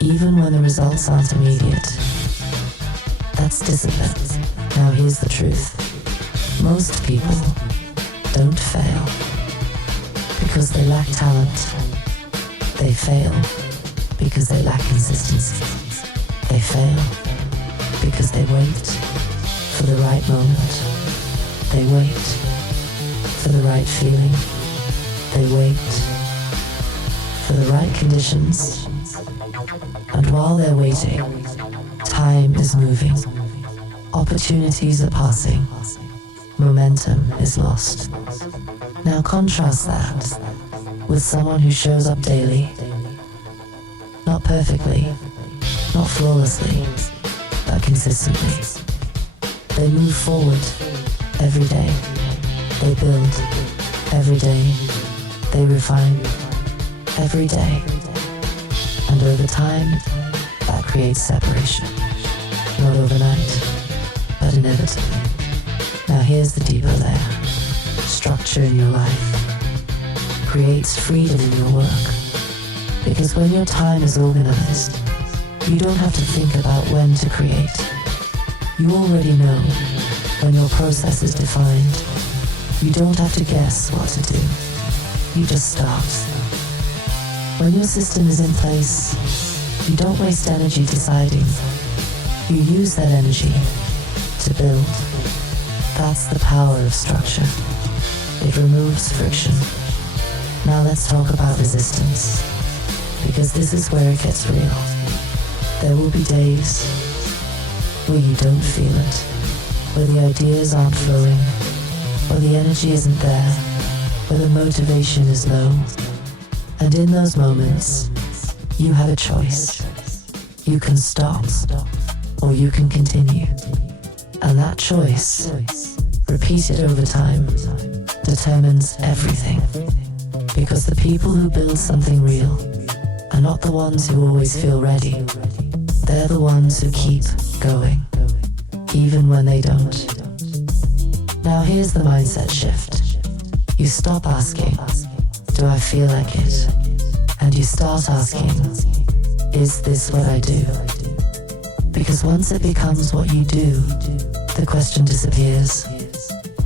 even when the results aren't immediate. That's discipline. Now here's the truth. Most people don't fail because they lack talent. They fail because they lack consistency. They fail because they wait for the right moment. They wait for the right feeling. They wait for the right conditions. And while they're waiting, time is moving. Opportunities are passing. Momentum is lost. Now contrast that with someone who shows up daily. Not perfectly, not flawlessly, but consistently. They move forward every day. They build every day. They refine every day. And over time, that creates separation. Not overnight, but inevitably. Now here's the deeper layer. Structure in your life creates freedom in your work. Because when your time is organized, you don't have to think about when to create. You already know when your process is defined. You don't have to guess what to do. You just start. When your system is in place, you don't waste energy deciding. You use that energy to build. That's the power of structure. It removes friction. Now let's talk about resistance. Because this is where it gets real. There will be days where you don't feel it, where the ideas aren't flowing, where the energy isn't there, where the motivation is low. And in those moments, you have a choice. You can stop, or you can continue. And that choice, repeated over time, determines everything. Because the people who build something real are not the ones who always feel ready. They're the ones who keep going, even when they don't. Now here's the mindset shift. You stop asking, do I feel like it? And you start asking, is this what I do? Because once it becomes what you do, the question disappears.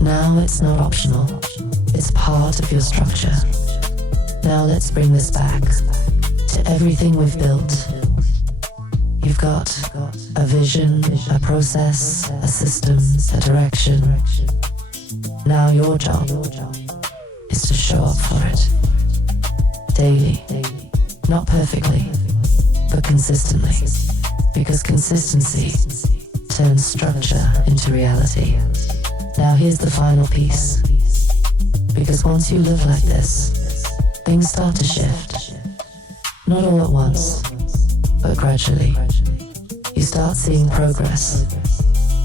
Now it's not optional. It's part of your structure. Now let's bring this back to everything we've built. You've got a vision, a process, a system, a direction. Now your job is to show up for it. Daily. Not perfectly, but consistently. Because consistency turns structure into reality. Now here's the final piece. Because once you live like this, things start to shift. Not all at once, but gradually. You start seeing progress.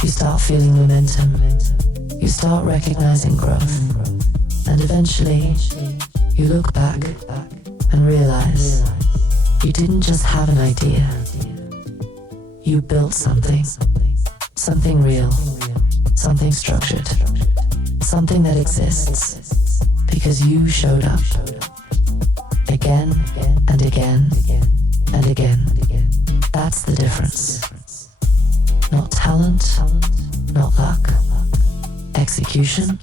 You start feeling momentum. You start recognizing growth. And eventually, you look back and realize you didn't just have an idea. You built something. Something real. Something structured. Something that exists. Because you showed up. Again and again and again. That's the difference. Not talent, not luck. Execution.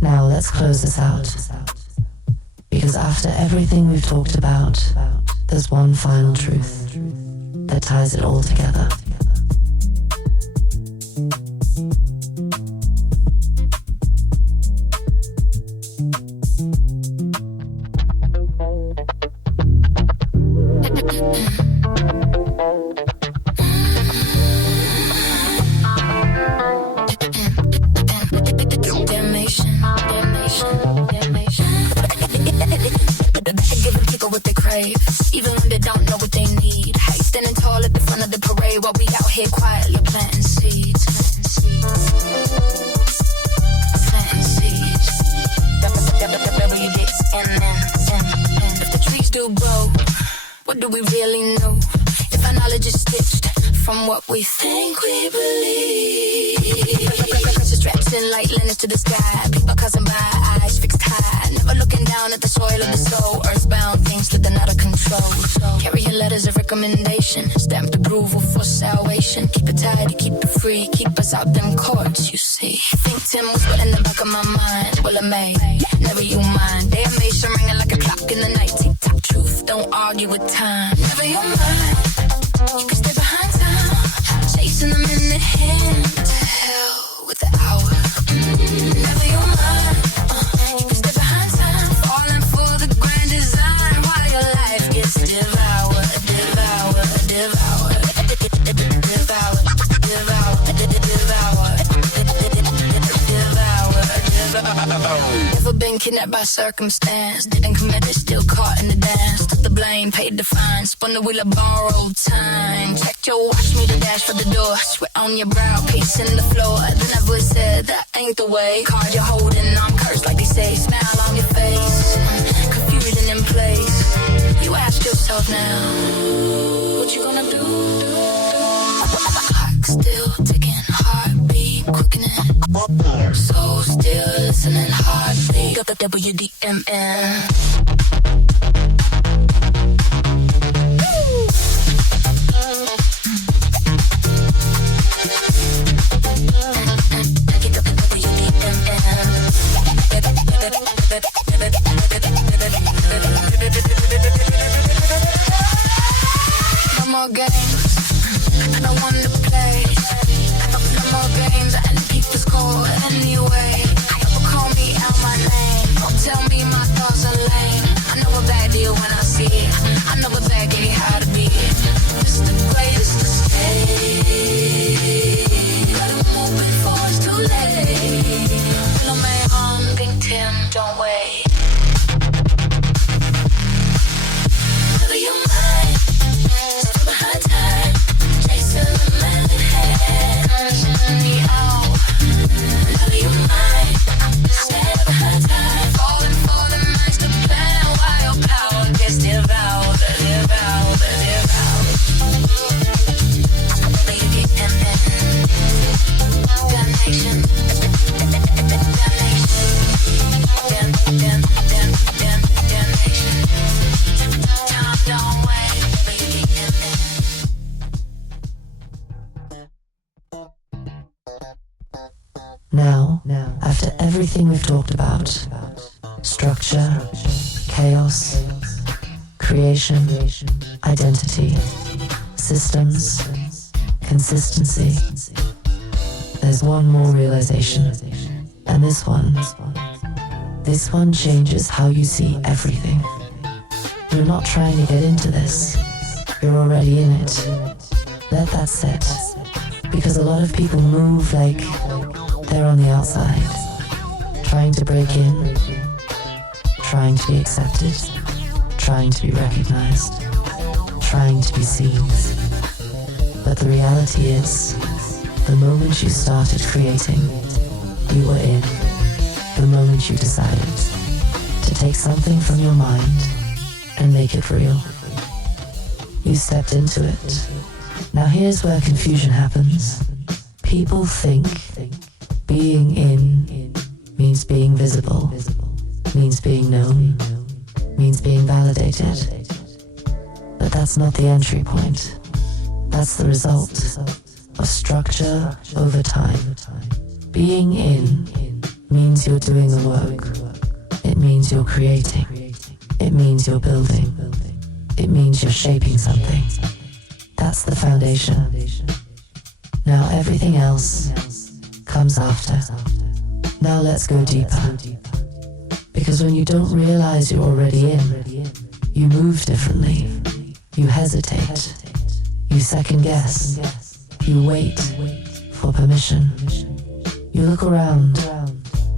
Now let's close this out. Because after everything we've talked about, there's one final truth that ties it all together. Even when they don't know what they need. Hey, standing tall at the front of the parade while we out here quietly planting seeds. Planting seeds. If the trees do grow, what do we really know? If our knowledge is stitched from what we think we believe. Precious straps in like linens to the sky. People causing by eyes fixed high. Never looking down at the soil of the soul. Earthbound things slipping out of control. Carrying letters of recommendation. Stamped approval for salvation. Keep it tidy, keep it free. Keep us out them courts, you see. Think Tim was in the back of my mind. Willa May, never you mind. Damnation ringing like a clock in the night. Tick-tock truth, don't argue with time. Never you mind. You can stay behind time. Chasing the minute hand. To hell with the hour. Never you mind. You can stay behind time. Falling for the grand design. While your life gets devoured. Devoured. Devoured. Devoured. Never been kidnapped by circumstance. Didn't commit it, still caught in the dance. Took the blame, paid the fine. Spun the wheel of borrowed time. Checked your watch, me the dash for the door. Sweat on your brow, pacing the floor. Then I voice said, that ain't the way. Card you're holding, I'm cursed like they say. Smile on your face, confusion in place. You ask yourself now, what you gonna do? Clock still ticking, heartbeat quickening. So still listening, heartbeat. WDMN. No more games, I don't want to play. No more games, and keep the score anyway. Don't call me out my name, don't tell me my thoughts are lame. I know a bad deal when I see it, I know exactly how to be it. It's the greatest escape. Gotta move before it's too late. Willa May on Big Tim, don't wait. Never you mind, still behind time, chasing the man in hand, crashing me out. Never you mind, stay behind time, falling for the master plan, while your power gets devoured, devoured, devoured. Baby, damnation, damnation. Time don't wait, baby. Now, after everything we've talked about, structure, chaos, creation, identity, systems, consistency, there's one more realization. And this one changes how you see everything. You're not trying to get into this. You're already in it. Let that set. Because a lot of people move like they're on the outside, trying to break in, trying to be accepted, trying to be recognized, trying to be seen. But the reality is, the moment you started creating, you were in. The moment you decided to take something from your mind and make it real, you stepped into it. Now here's where confusion happens. People think being in means being visible, means being known, means being validated. But that's not the entry point. That's the result of structure over time. Being in means you're doing the work. It means you're creating. It means you're building. It means you're shaping something. That's the foundation. Now everything else comes after. Now let's go deeper. Because when you don't realize you're already in, you move differently. You hesitate. You second guess. You wait for permission. You look around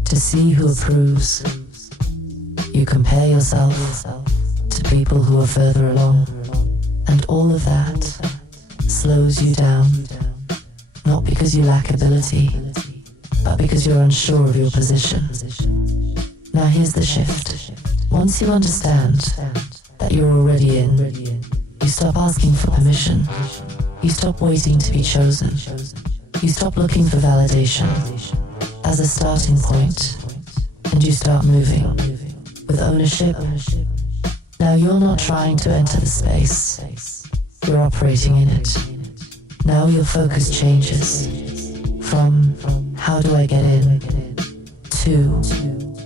to see who approves. You compare yourself to people who are further along. And all of that slows you down. Not because you lack ability, but because you're unsure of your position. Now here's the shift. Once you understand that you're already in, you stop asking for permission. You stop waiting to be chosen. You stop looking for validation as a starting point, and you start moving with ownership. Now you're not trying to enter the space, you're operating in it. Now your focus changes from how do I get in to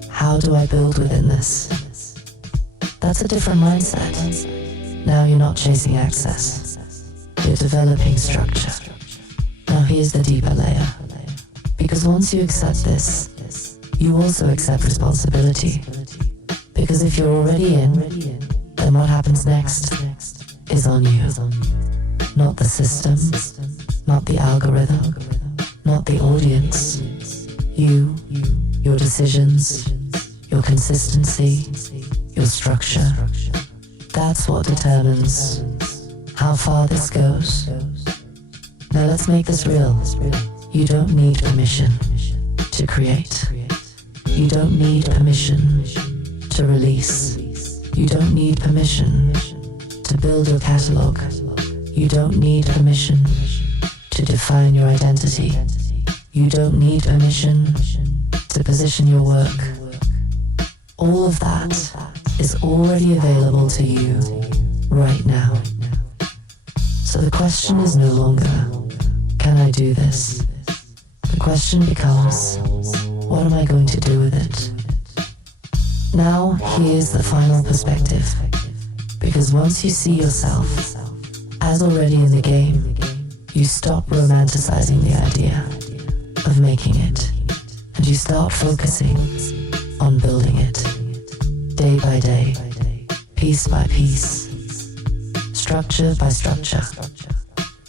how do I build within this. That's a different mindset. Now you're not chasing access, you're developing structure. Now here's the deeper layer. Because once you accept this, you also accept responsibility. Because if you're already in, then what happens next is on you. Not the system, not the algorithm, not the audience. You, your decisions, your consistency, your structure. That's what determines how far this goes. Now let's make this real. You don't need permission to create. You don't need permission to release. You don't need permission to build your catalog. You don't need permission to define your identity. You don't need permission to position your work. All of that is already available to you right now. So the question is no longer, can I do this? The question becomes, what am I going to do with it? Now, here's the final perspective. Because once you see yourself as already in the game, you stop romanticizing the idea of making it, and you start focusing on building it, day by day, piece by piece, structure by structure.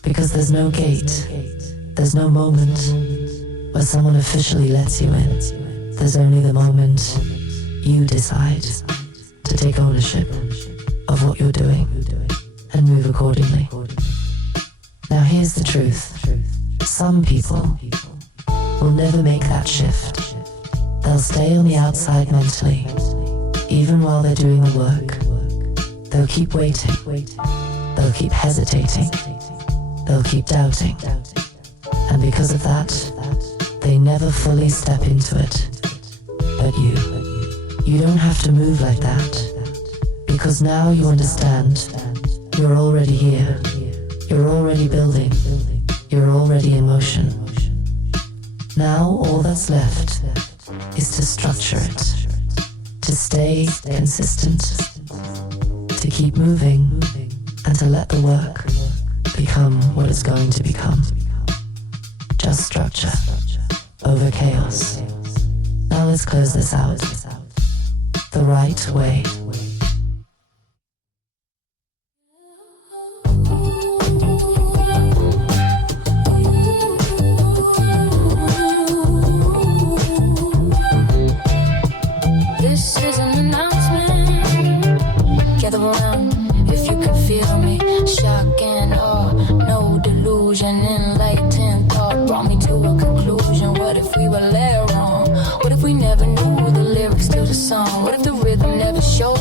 Because there's no gate, there's no moment where someone officially lets you in. There's only the moment you decide to take ownership of what you're doing and move accordingly. Now here's the truth. Some people will never make that shift. They'll stay on the outside mentally, even while they're doing the work. They'll keep waiting. They'll keep hesitating. They'll keep doubting. And because of that, they never fully step into it. But you don't have to move like that. Because now you understand you're already here. You're already building. You're already in motion. Now all that's left is to structure it, to stay consistent, to keep moving, and to let the work become what it's going to become. Just structure over chaos. Now let's close this out the right way. This is an announcement. Gather around if you can feel me. Shock and awe, no delusion. Enlightened thought brought me to a conclusion. What if we were led wrong? What if we never knew the lyrics to the song? What if the rhythm never showed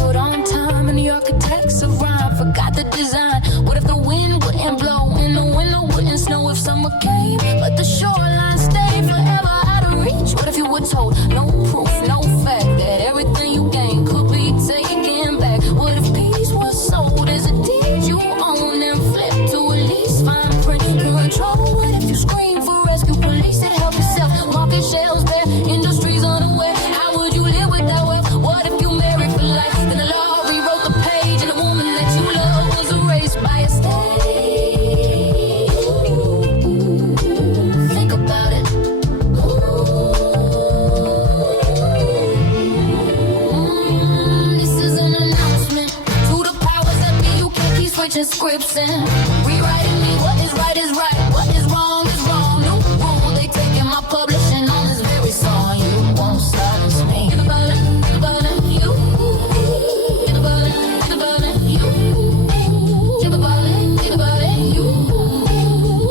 switching scripts and rewriting me. What is right is right, what is wrong is wrong. New rule, they taking my publishing on this very song. You won't silence me. Get about it, you. Get about it, you. Get about it, you.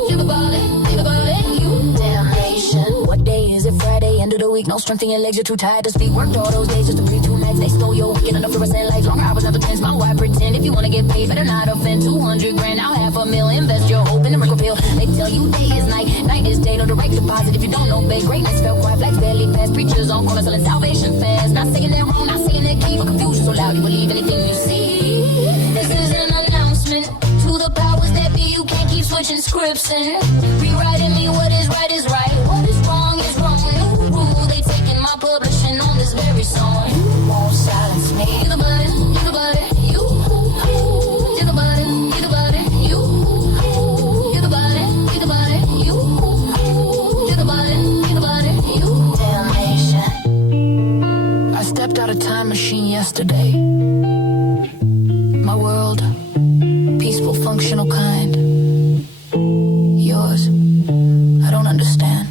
Get about it, you. Damn nation, what day is it? Friday, end of the week. No strength in your legs, you're too tired to speak. Worked all those days just to breathe two nights. They stole your weekend enough to resent life. Long hours, never tense. My wife pretend if you wanna get paid, better not offend. 200 grand, I'll have $1 million. Invest your hope in the miracle pill. They tell you day is night, night is day. No direct deposit if you don't know, babe. Great nights felt quiet, flags barely past. Preachers on corners selling salvation fast. Not saying they're wrong, not saying they're key. But confusion so loud you believe anything you see. This is an announcement to the powers that be. You can't keep switching scripts and rewriting me. What is right is right, what is wrong is wrong. New rule, they taking my publishing on this very song. You won't silence me. Think about it, you. Think about it, you. Think about it, you. Think about it, you. Think about it, you. Damn nation. I stepped out of time machine yesterday. My world, peaceful, functional kind. Yours, I don't understand.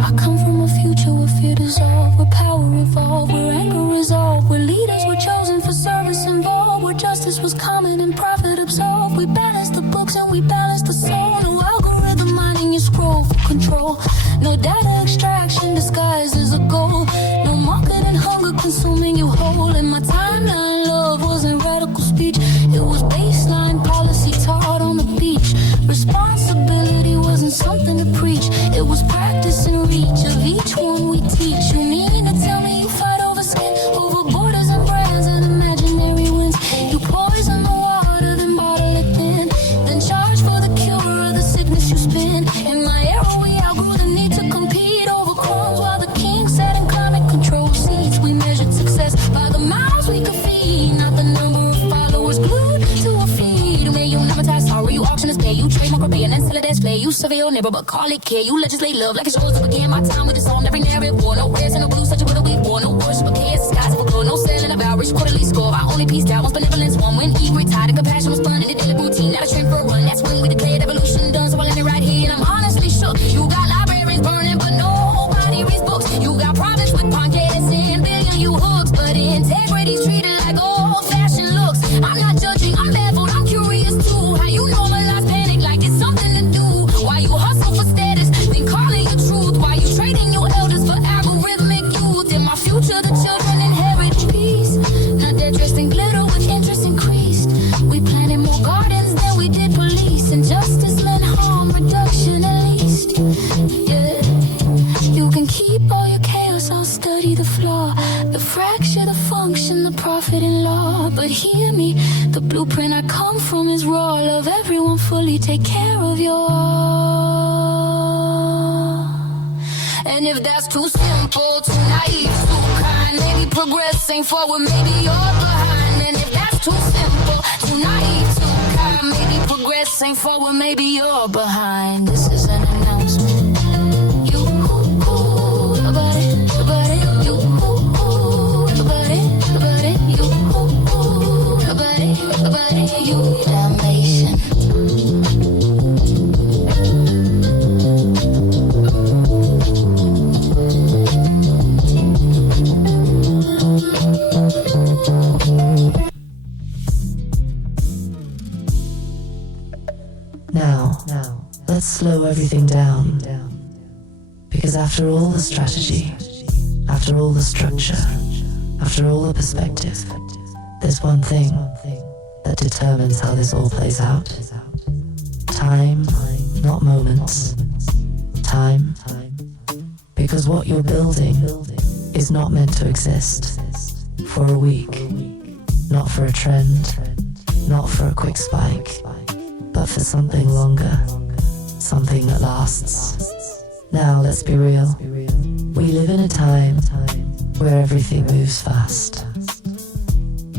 I come from a future where fear dissolved, where power evolved, where anger resolved, where leaders were chosen for service involved, where justice was common and profit absolved. We balanced the books and we balanced the soul. No algorithm mining your scroll for control. No data extraction disguised as a goal. No marketing hunger consuming you whole. In my timeline, love wasn't radical speech. It was baseline policy taught on the beach. Responsibility wasn't something to preach. It was practice and reach of each one we teach. You mean to tell me you fight over skin, over borders and brands and imaginary wins? You poison the water, then bottle it thin, then charge for the cure of the sickness you spin. In my era we outgrew the need to compete over crumbs while the king sat in climate control seats. We measured success by the mouths we could feed, not the number of followers glued to a feed. May you never tie sorry, you auction display, you trademark or pay and then sell a display. You survey your neighbor but call it care. You legislate love like it's yours to begin. My time with the song, every narrative war. No reds and no blues, such a with a weak war. No worship of chaos, skies of a good. No selling of outreach, quarterly score. I only pieced out once benevolence won. When he retired and compassion was fun in the daily routine. Not a trend for a run, that's when we declared evolution done. So I let it right here and I'm honestly shook. You got libraries burning but nobody reads books. You got projects with podcasts and billion you hooks, but integrity's treated like old-fashioned looks. I'm not judging, I'm baffled, I'm curious too. How you normalize panic like it's something to do? Why you hustle for status, then calling your truth? Why you trading your elders for algorithmic youth? In my future, the children inherit peace. Not that dressed in glitter with interest increased. We planted more gardens than we did police. And justice meant harm reduction at least. Yeah. You can keep all your chaos, I'll study the flaw, the fracture, the function, the profit and law. But hear me, the blueprint I come from is raw. Love everyone fully, take care of your. And if that's too simple, too naive, too kind, maybe progress ain't forward, maybe you're behind. And if that's too simple, too naive, too kind, maybe progress ain't forward, maybe you're behind. This is an announcement. You about it, you about it, you about it, you damnation. Now, let's slow everything down. Because after all the strategy, after all the structure, after all the perspective, there's one thing that determines how this all plays out. Time, not moments. Time. Because what you're building is not meant to exist for a week, not for a trend, not for a quick spike, but for something longer, something that lasts. Now let's be real. We live in a time where everything moves fast.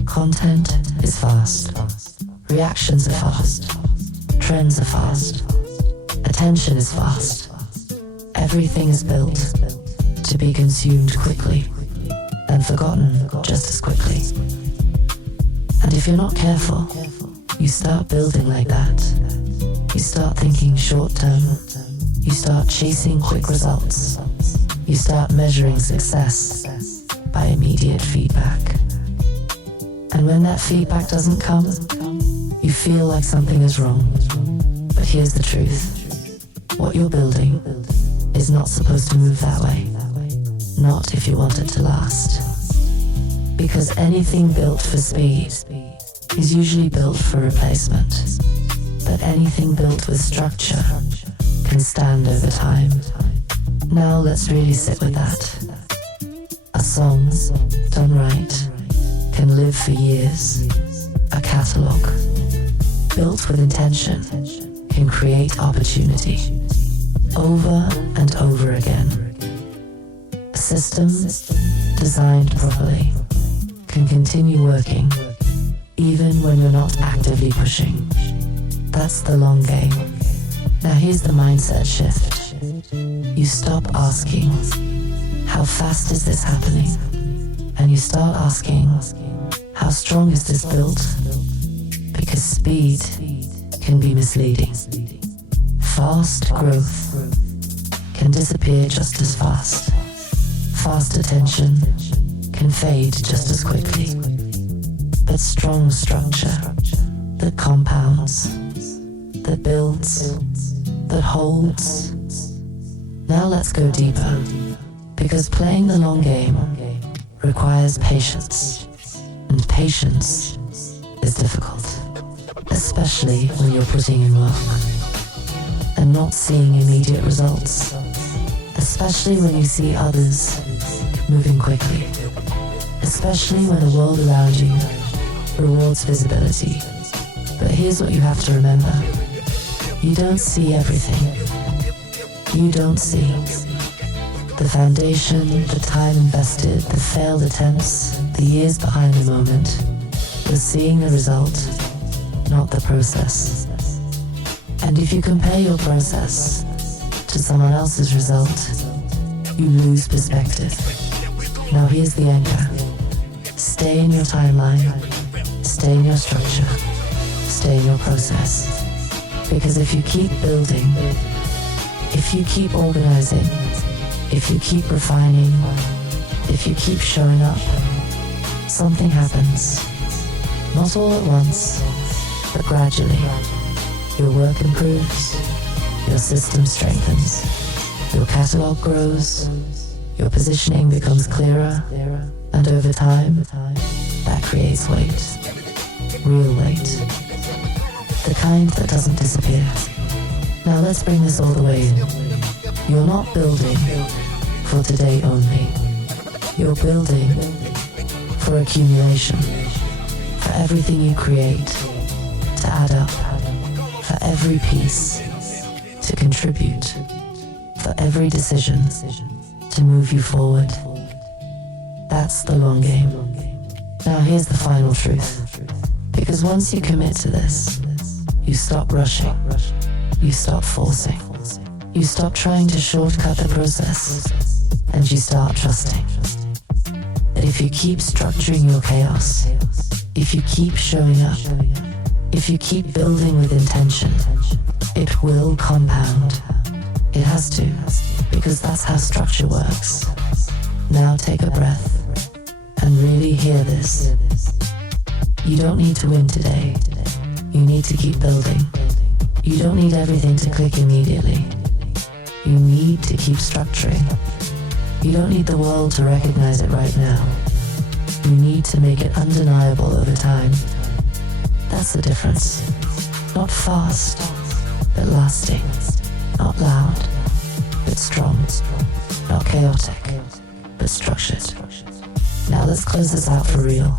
Content is fast. Reactions are fast. Trends are fast. Attention is fast. Everything is built to be consumed quickly and forgotten just as quickly. And if you're not careful, You start building like that. You start thinking short term. You start chasing quick results. You start measuring success by immediate feedback. And when that feedback doesn't come, you feel like something is wrong. But here's the truth. What you're building is not supposed to move that way. Not if you want it to last. Because anything built for speed is usually built for replacement. But anything built with structure can stand over time. Now let's really sit with that. A song, done right, can live for years. A catalogue, built with intention, can create opportunity. Over and over again. A system, designed properly, can continue working, even when you're not actively pushing. That's the long game. Now here's the mindset shift. You stop asking, how fast is this happening? And you start asking, how strong is this built? Because speed can be misleading. Fast growth can disappear just as fast. Fast attention can fade just as quickly. But strong structure that compounds, that builds, that holds. Now let's go deeper, because playing the long game requires patience, and patience is difficult, especially when you're putting in work and not seeing immediate results, especially when you see others moving quickly, especially when the world around you rewards visibility. But here's what you have to remember. You don't see everything. You don't see the foundation, the time invested, the failed attempts, the years behind the moment. You're seeing the result, not the process. And if you compare your process to someone else's result, you lose perspective. Now here's the anchor. Stay in your timeline, stay in your structure, stay in your process. Because if you keep building, if you keep organizing, if you keep refining, if you keep showing up, something happens. Not all at once, but gradually. Your work improves, your system strengthens, your catalog grows, your positioning becomes clearer, and over time, that creates weight. Real weight. The kind that doesn't disappear. Now let's bring this all the way in. You're not building for today only. You're building for accumulation, for everything you create to add up, for every piece to contribute, for every decision to move you forward. That's the long game. Now here's the final truth. Because once you commit to this, you stop rushing, you stop forcing, you stop trying to shortcut the process, and you start trusting that if you keep structuring your chaos, if you keep showing up, if you keep building with intention, it will compound. It has to, because that's how structure works. Now take a breath and really hear this. You don't need to win today. You need to keep building. You don't need everything to click immediately. You need to keep structuring. You don't need the world to recognize it right now. You need to make it undeniable over time. That's the difference. Not fast, but lasting. Not loud, but strong. Not chaotic, but structured. Now let's close this out for real.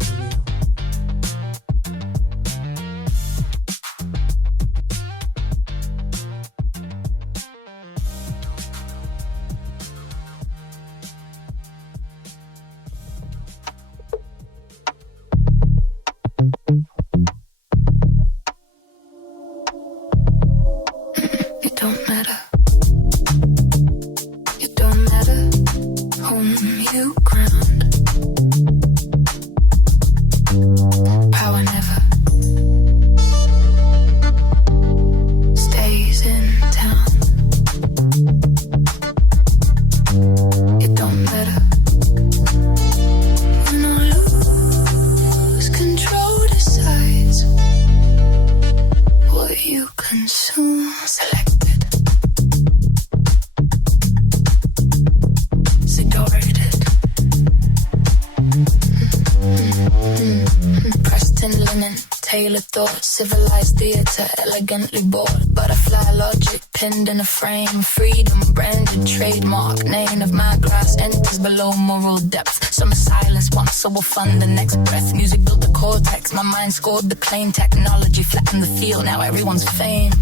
tailored thought, civilized theater, elegantly bought. Butterfly logic pinned in a frame. Freedom branded trademark. Name of my grass enters below moral depth. Summer silence once, so we'll fund the next breath. Music built the cortex. My mind scored the claim. Technology flattened the field. Now everyone's fame.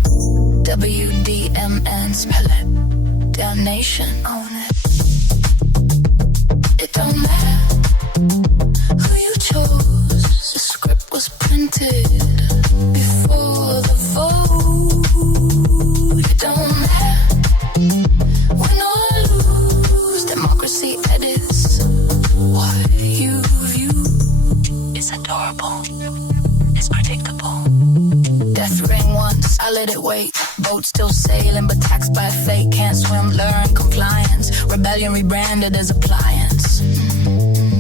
WDMN, spell it. Damnation, own it. It don't matter who you chose. The script was printed before the vote. It don't matter win or lose. Democracy edits what you view. It's adorable. It's predictable. Death ring once, I let it wait. Boat still sailing, but taxed by fate. Can't swim, learn compliance. Rebellion rebranded as appliance.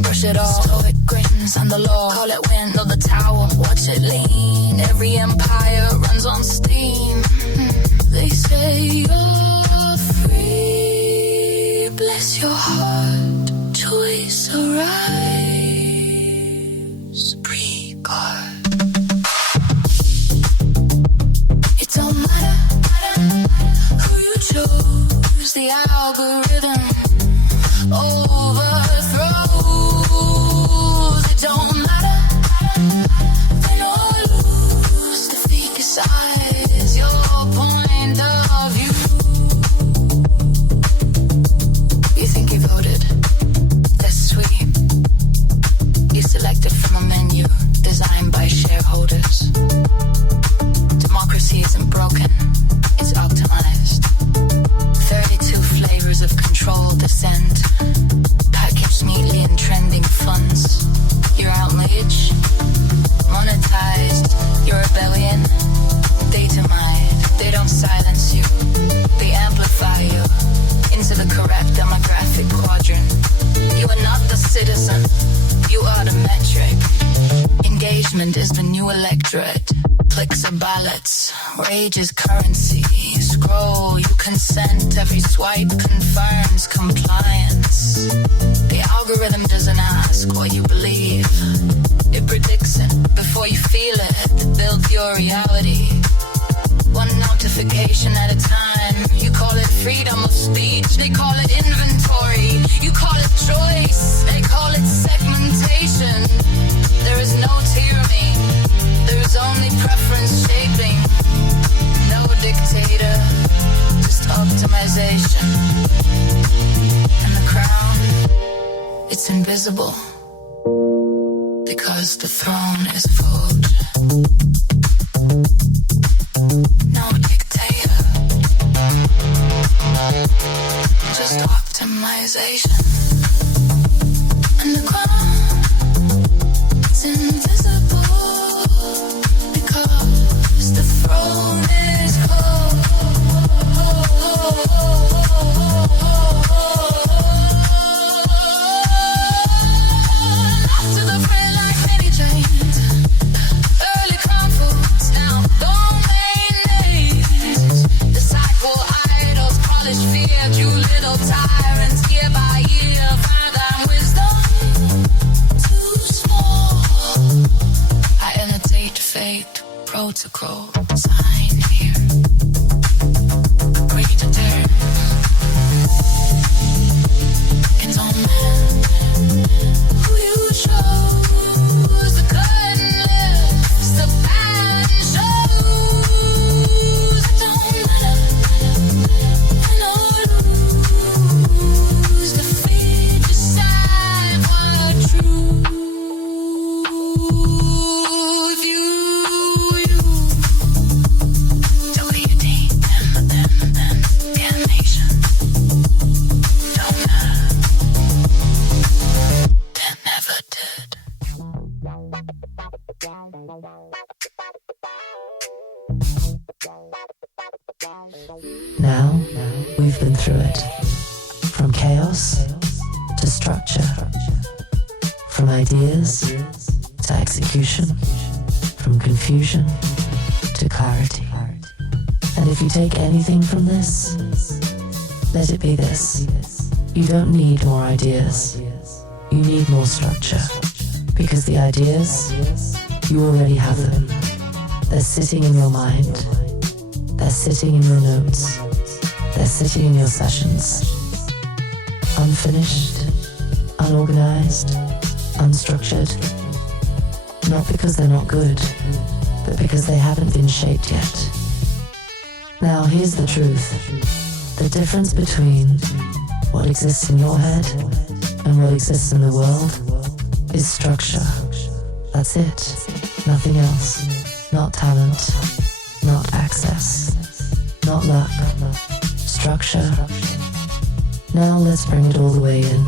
Brush it off, stoic grins on the law. Call it wind on the tower, watch it lean. Every empire runs on steam. They say you're free. Bless your heart, choice arrives. Precard. It don't matter who you chose. The algorithm overthrows. It don't matter win or lose. Defeat decides your point of view. You think you voted? That's sweet. You selected from a menu designed by shareholders. Democracy isn't broken, it's optimized. 32 flavors of control descent. Packaged neatly in trending funds. Your outrage, monetized. Your rebellion, data mined. They don't silence you, they amplify you into the correct demographic quadrant. You are not the citizen, you are the metric. Engagement is the new electorate. Clicks are ballots, rage is currency. Scroll, you consent, every swipe confirms compliance. The algorithm doesn't ask what you believe. It predicts it before you feel it. Build your reality. One notification at a time. You call it freedom of speech. They call it inventory. You call it choice. They call it segmentation. There is no tyranny. There is only preference shaping. No dictator. Just optimization. And the crown, it's invisible. Because the throne is vote. No dictator. Just optimization. And the crown, it's invisible. Because the throne is cold. After the prayer like many chains. Early comforts now domain names. Disciple idols, polished fear, you little tyrants. Year by year, paradigm wisdom too small. I annotate fate, protocol, sign here. Agree to terms. It don't matter who you chose. The curtain lifts, the band shows. It don't matter win or lose. Defeat decide what truth you WD them damnation. Don't matter. That never did. Now, we've been through it. From chaos to structure. From ideas to execution. From confusion to clarity. And if you take anything from this, let it be this. You don't need more ideas. You need more structure. Because the ideas You already have them. They're sitting in your mind. They're sitting in your notes. They're sitting in your sessions. Unfinished, unorganized, unstructured. Not because they're not good, but because they haven't been shaped yet. Now here's the truth. The difference between what exists in your head and what exists in the world is structure. That's it. Nothing else. Not talent. Not access. Not luck. Structure. Now let's bring it all the way in.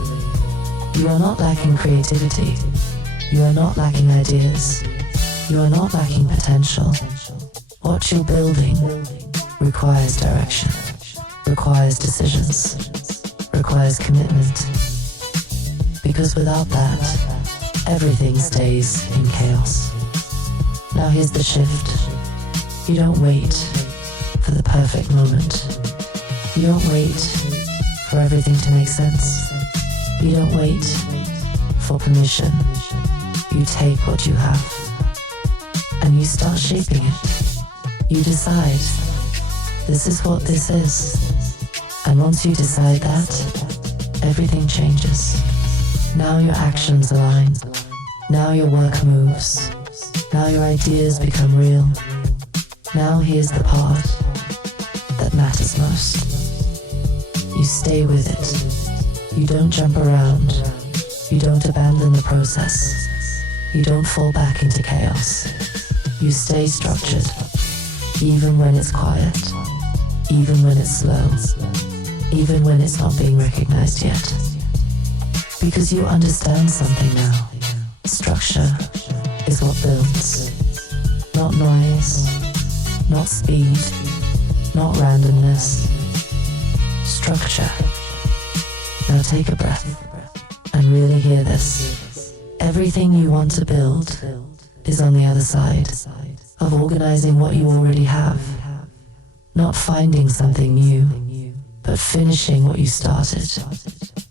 You are not lacking creativity. You are not lacking ideas. You are not lacking potential. What you're building requires direction, requires decisions, requires commitment. Because without that, everything stays in chaos. Now here's the shift. You don't wait for the perfect moment. You don't wait for everything to make sense. You don't wait for permission. You take what you have and you start shaping it. You decide, this is what this is. And once you decide that, everything changes. Now your actions align. Now your work moves. Now your ideas become real. Now here's the part that matters most. You stay with it. You don't jump around. You don't abandon the process. You don't fall back into chaos. You stay structured, even when it's quiet, even when it's slow, even when it's not being recognized yet. Because you understand something now. Structure is what builds. Not noise, not speed, not randomness. Structure. Now take a breath and really hear this. Everything you want to build is on the other side of organizing what you already have. Not finding something new, but finishing what you started,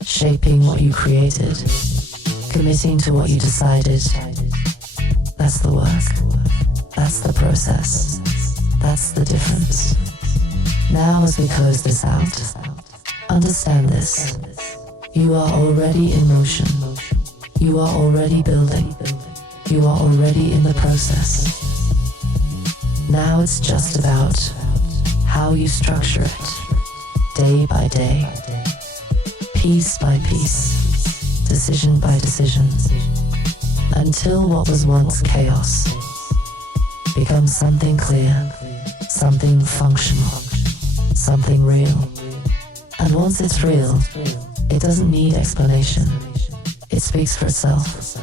shaping what you created, committing to what you decided. That's the work. That's the process. That's the difference. Now as we close this out, understand this. You are already in motion. You are already building. You are already in the process. Now it's just about how you structure it, day by day, piece by piece, decision by decision, until what was once chaos becomes something clear, something functional, something real. And once it's real, it doesn't need explanation. It speaks for itself.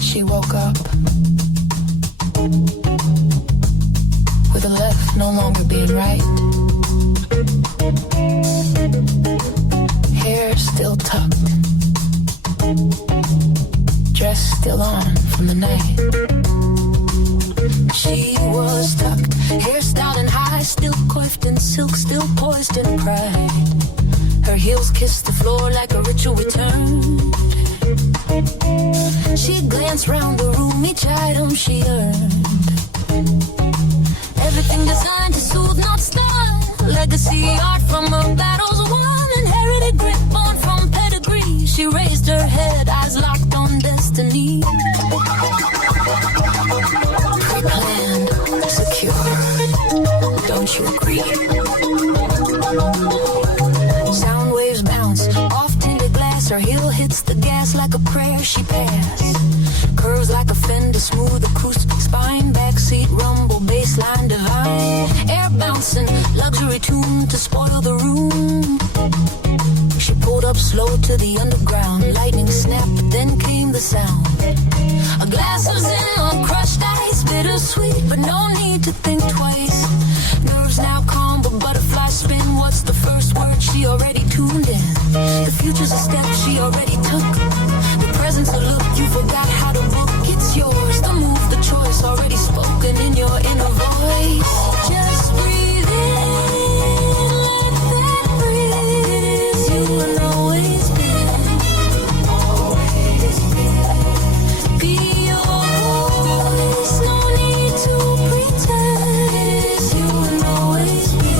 She woke up with the left no longer being right. Hair still tucked, dress still on from the night. She was tucked, hairstyle and high, still coiffed in silk, still poised in pride. Her heels kissed the floor like a ritual returned. She glanced round the room, each item she earned. Everything designed to soothe, not stun. Legacy art from her battles won. Inherited grit born from pedigree. She raised her head, eyes locked on destiny. Pre-planned, secure. Don't you agree? Sound waves bounce off tinted glass. Her heel hits the gas like a prayer she passed. Curves like a fender, smooth acoustic spine. Backseat rumble, baseline divine. Air bouncing, luxury tune to spoil the room. She pulled up slow to the underground. Lightning snapped, but then came the sound. A glass of Zin on crushed ice. Bittersweet, but no need to think twice. Nerves now calm, but butterflies spin. What's the first word? She already tuned in. The future's a step she already took. The present's a look, you forgot how to book. It's yours, the it's already spoken in your inner voice. Just breathe in, let that breeze. You will always be, always be. Be your voice, no need to pretend. You will always be.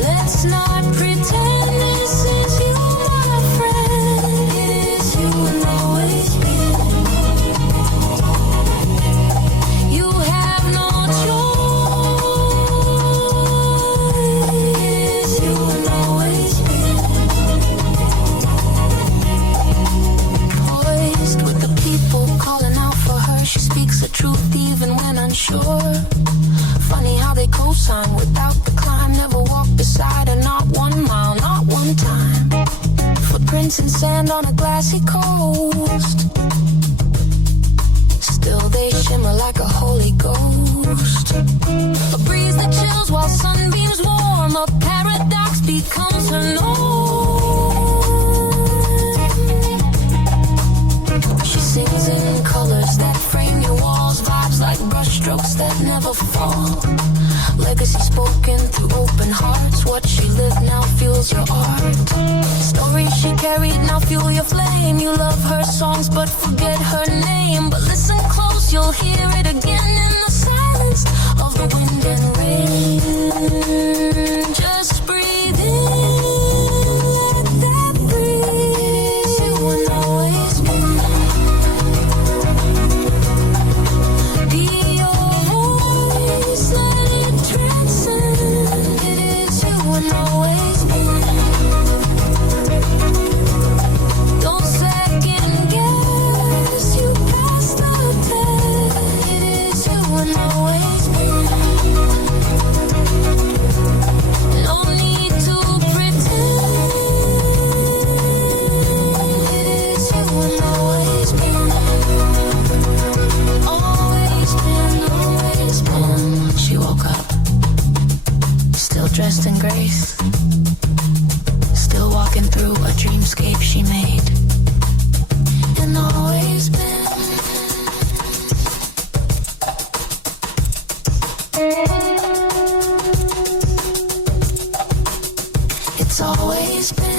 Let's not pretend this is you, my friend. It is you and always be. You have no choice. You and always be. Poised with the people calling out for her. She speaks the truth even when unsure. Funny how they co-sign without the climb. Never walk beside her, not 1 mile, not one time. Footprints in sand on a glassy coast. Still they shimmer like a holy ghost. A breeze that chills while sunbeams warm. A paradox becomes her norm. She sings in colors that frame your walls. Vibes like brushstrokes that never fall. Legacy spoken through open hearts. What she lived now fuels your art. Stories she carried now fuel your flame. You love her songs but forget her name. But listen close, you'll hear it again in the silence of the wind and rain. Just breathe in, let that breeze. You will always be. Be your voice, let it transcend. It is you and always be. Don't second guess, you pass the test. It is you and always be. No need to pretend. It is you and always be. Always been. She woke up, still dressed in grace, still walking through a dreamscape she made, and always been. It's always been.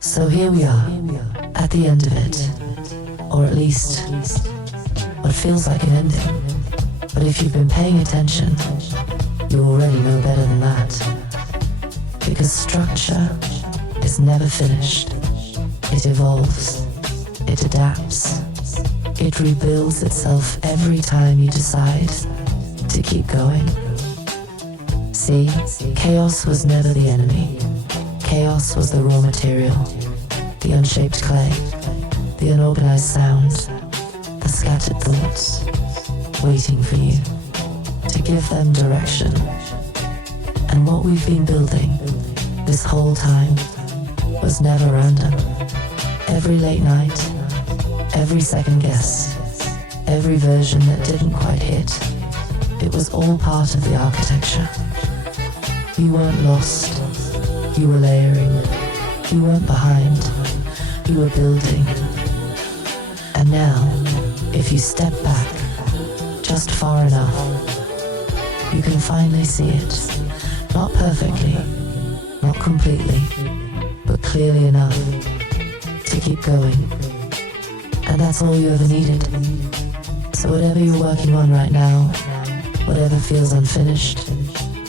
So here we are, at the end of it. Or at least, what feels like an ending. But if you've been paying attention, you already know better than that. Because structure is never finished. It evolves. It adapts. It rebuilds itself every time you decide to keep going. See, chaos was never the enemy. Chaos was the raw material, the unshaped clay, the unorganized sound, the scattered thoughts, waiting for you to give them direction. And what we've been building this whole time was never random. Every late night, every second guess, every version that didn't quite hit, it was all part of the architecture. You weren't lost. You were layering, you weren't behind, you were building. And now, if you step back just far enough, you can finally see it. Not perfectly, not completely, but clearly enough to keep going. And that's all you ever needed. So whatever you're working on right now, whatever feels unfinished,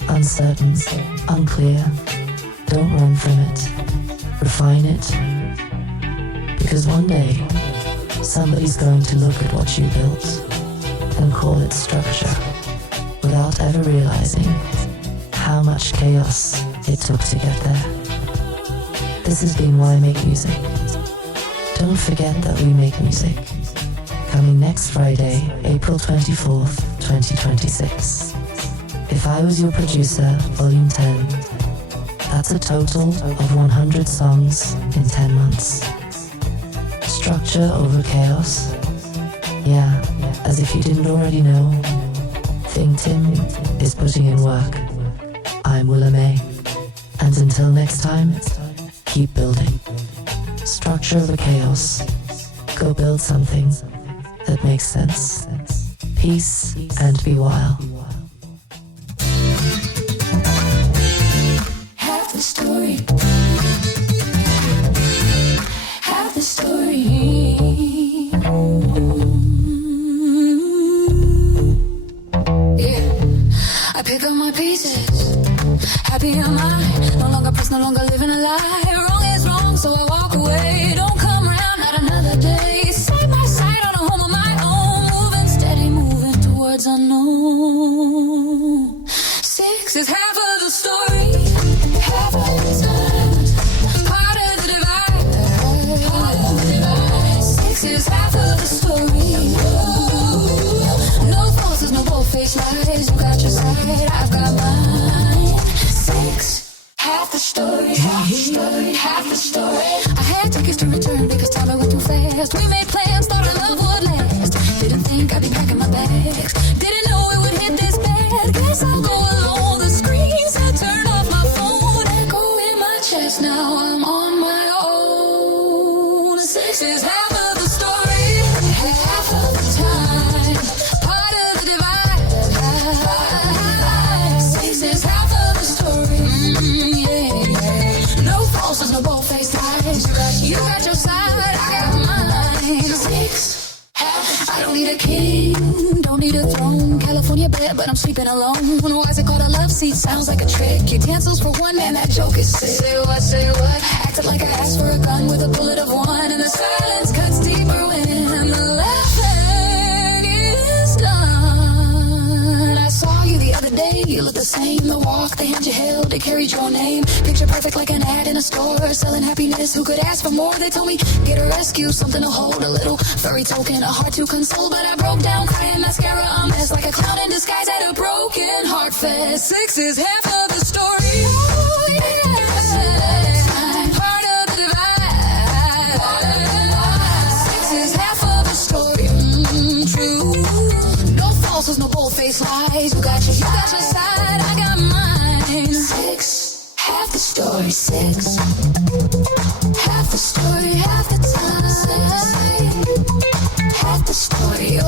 uncertain, unclear, don't run from it. Refine it. Because one day, somebody's going to look at what you built and call it structure without ever realizing how much chaos it took to get there. This has been Why Make Music. Don't forget that we make music. Coming next Friday, April 24th, 2026. If I Was Your Producer, Volume 10. That's a total of 100 songs in 10 months. Structure over chaos. Yeah, as if you didn't already know. Think Tim is putting in work. I'm Willa May. And until next time, keep building. Structure over chaos. Go build something that makes sense. Peace and be wild. Half the story. Half the story. Yeah, I pick up my pieces. Happy am I? No longer pressed, no longer living a lie. Wrong is wrong, so I walk away. Don't come around, not another day. Side by side on a home of my own. Moving steady, moving towards unknown. 6 is half of the story. Half of the time. Part of the divide. Part of the divide. 6 is half of the story. No falses, no bold-faced lies. You got your side, I've got mine. 6. Half the story, half the story, half the story. I had tickets to return because time went too fast. We made plans, thought our love would last. Didn't think I'd be packing my bags. Didn't know it would hit this bad. Guess I'll go alone. The screens had turned off my phone. Echo in my chest, now I'm on my own. 6 is half of the story, half of the time. Part of the divide. 6 is half of the story. No falses, no bold-faced lies. You got your side, I got mine. 6. I don't need a king, don't need a throne. California bed, but I'm sleeping alone. Why is it called a love seat? Sounds like a trick. Utensils for one, man, that joke is sick. Say what, say what? Acted like I asked for a gun with a bullet of one. And the silence cuts deeper when the laughing is done. I saw you the other day, you look the same. The walk, the hand you held, it carried your name. Picture perfect like an ad in a store, selling happiness. Who could ask for more? They told me, get a rescue, something to hold, a little furry token, a heart to console. But I broke down, crying mascara, a mess, like a clown in disguise at a broken heart fest. 6 is half of the story. Oh, yeah. Part of the divide. 6 is half of the story. True. No falses, no bold-faced lies. You got your side, I got mine. 6, half the story. 6, half the story, half the time. Half the story.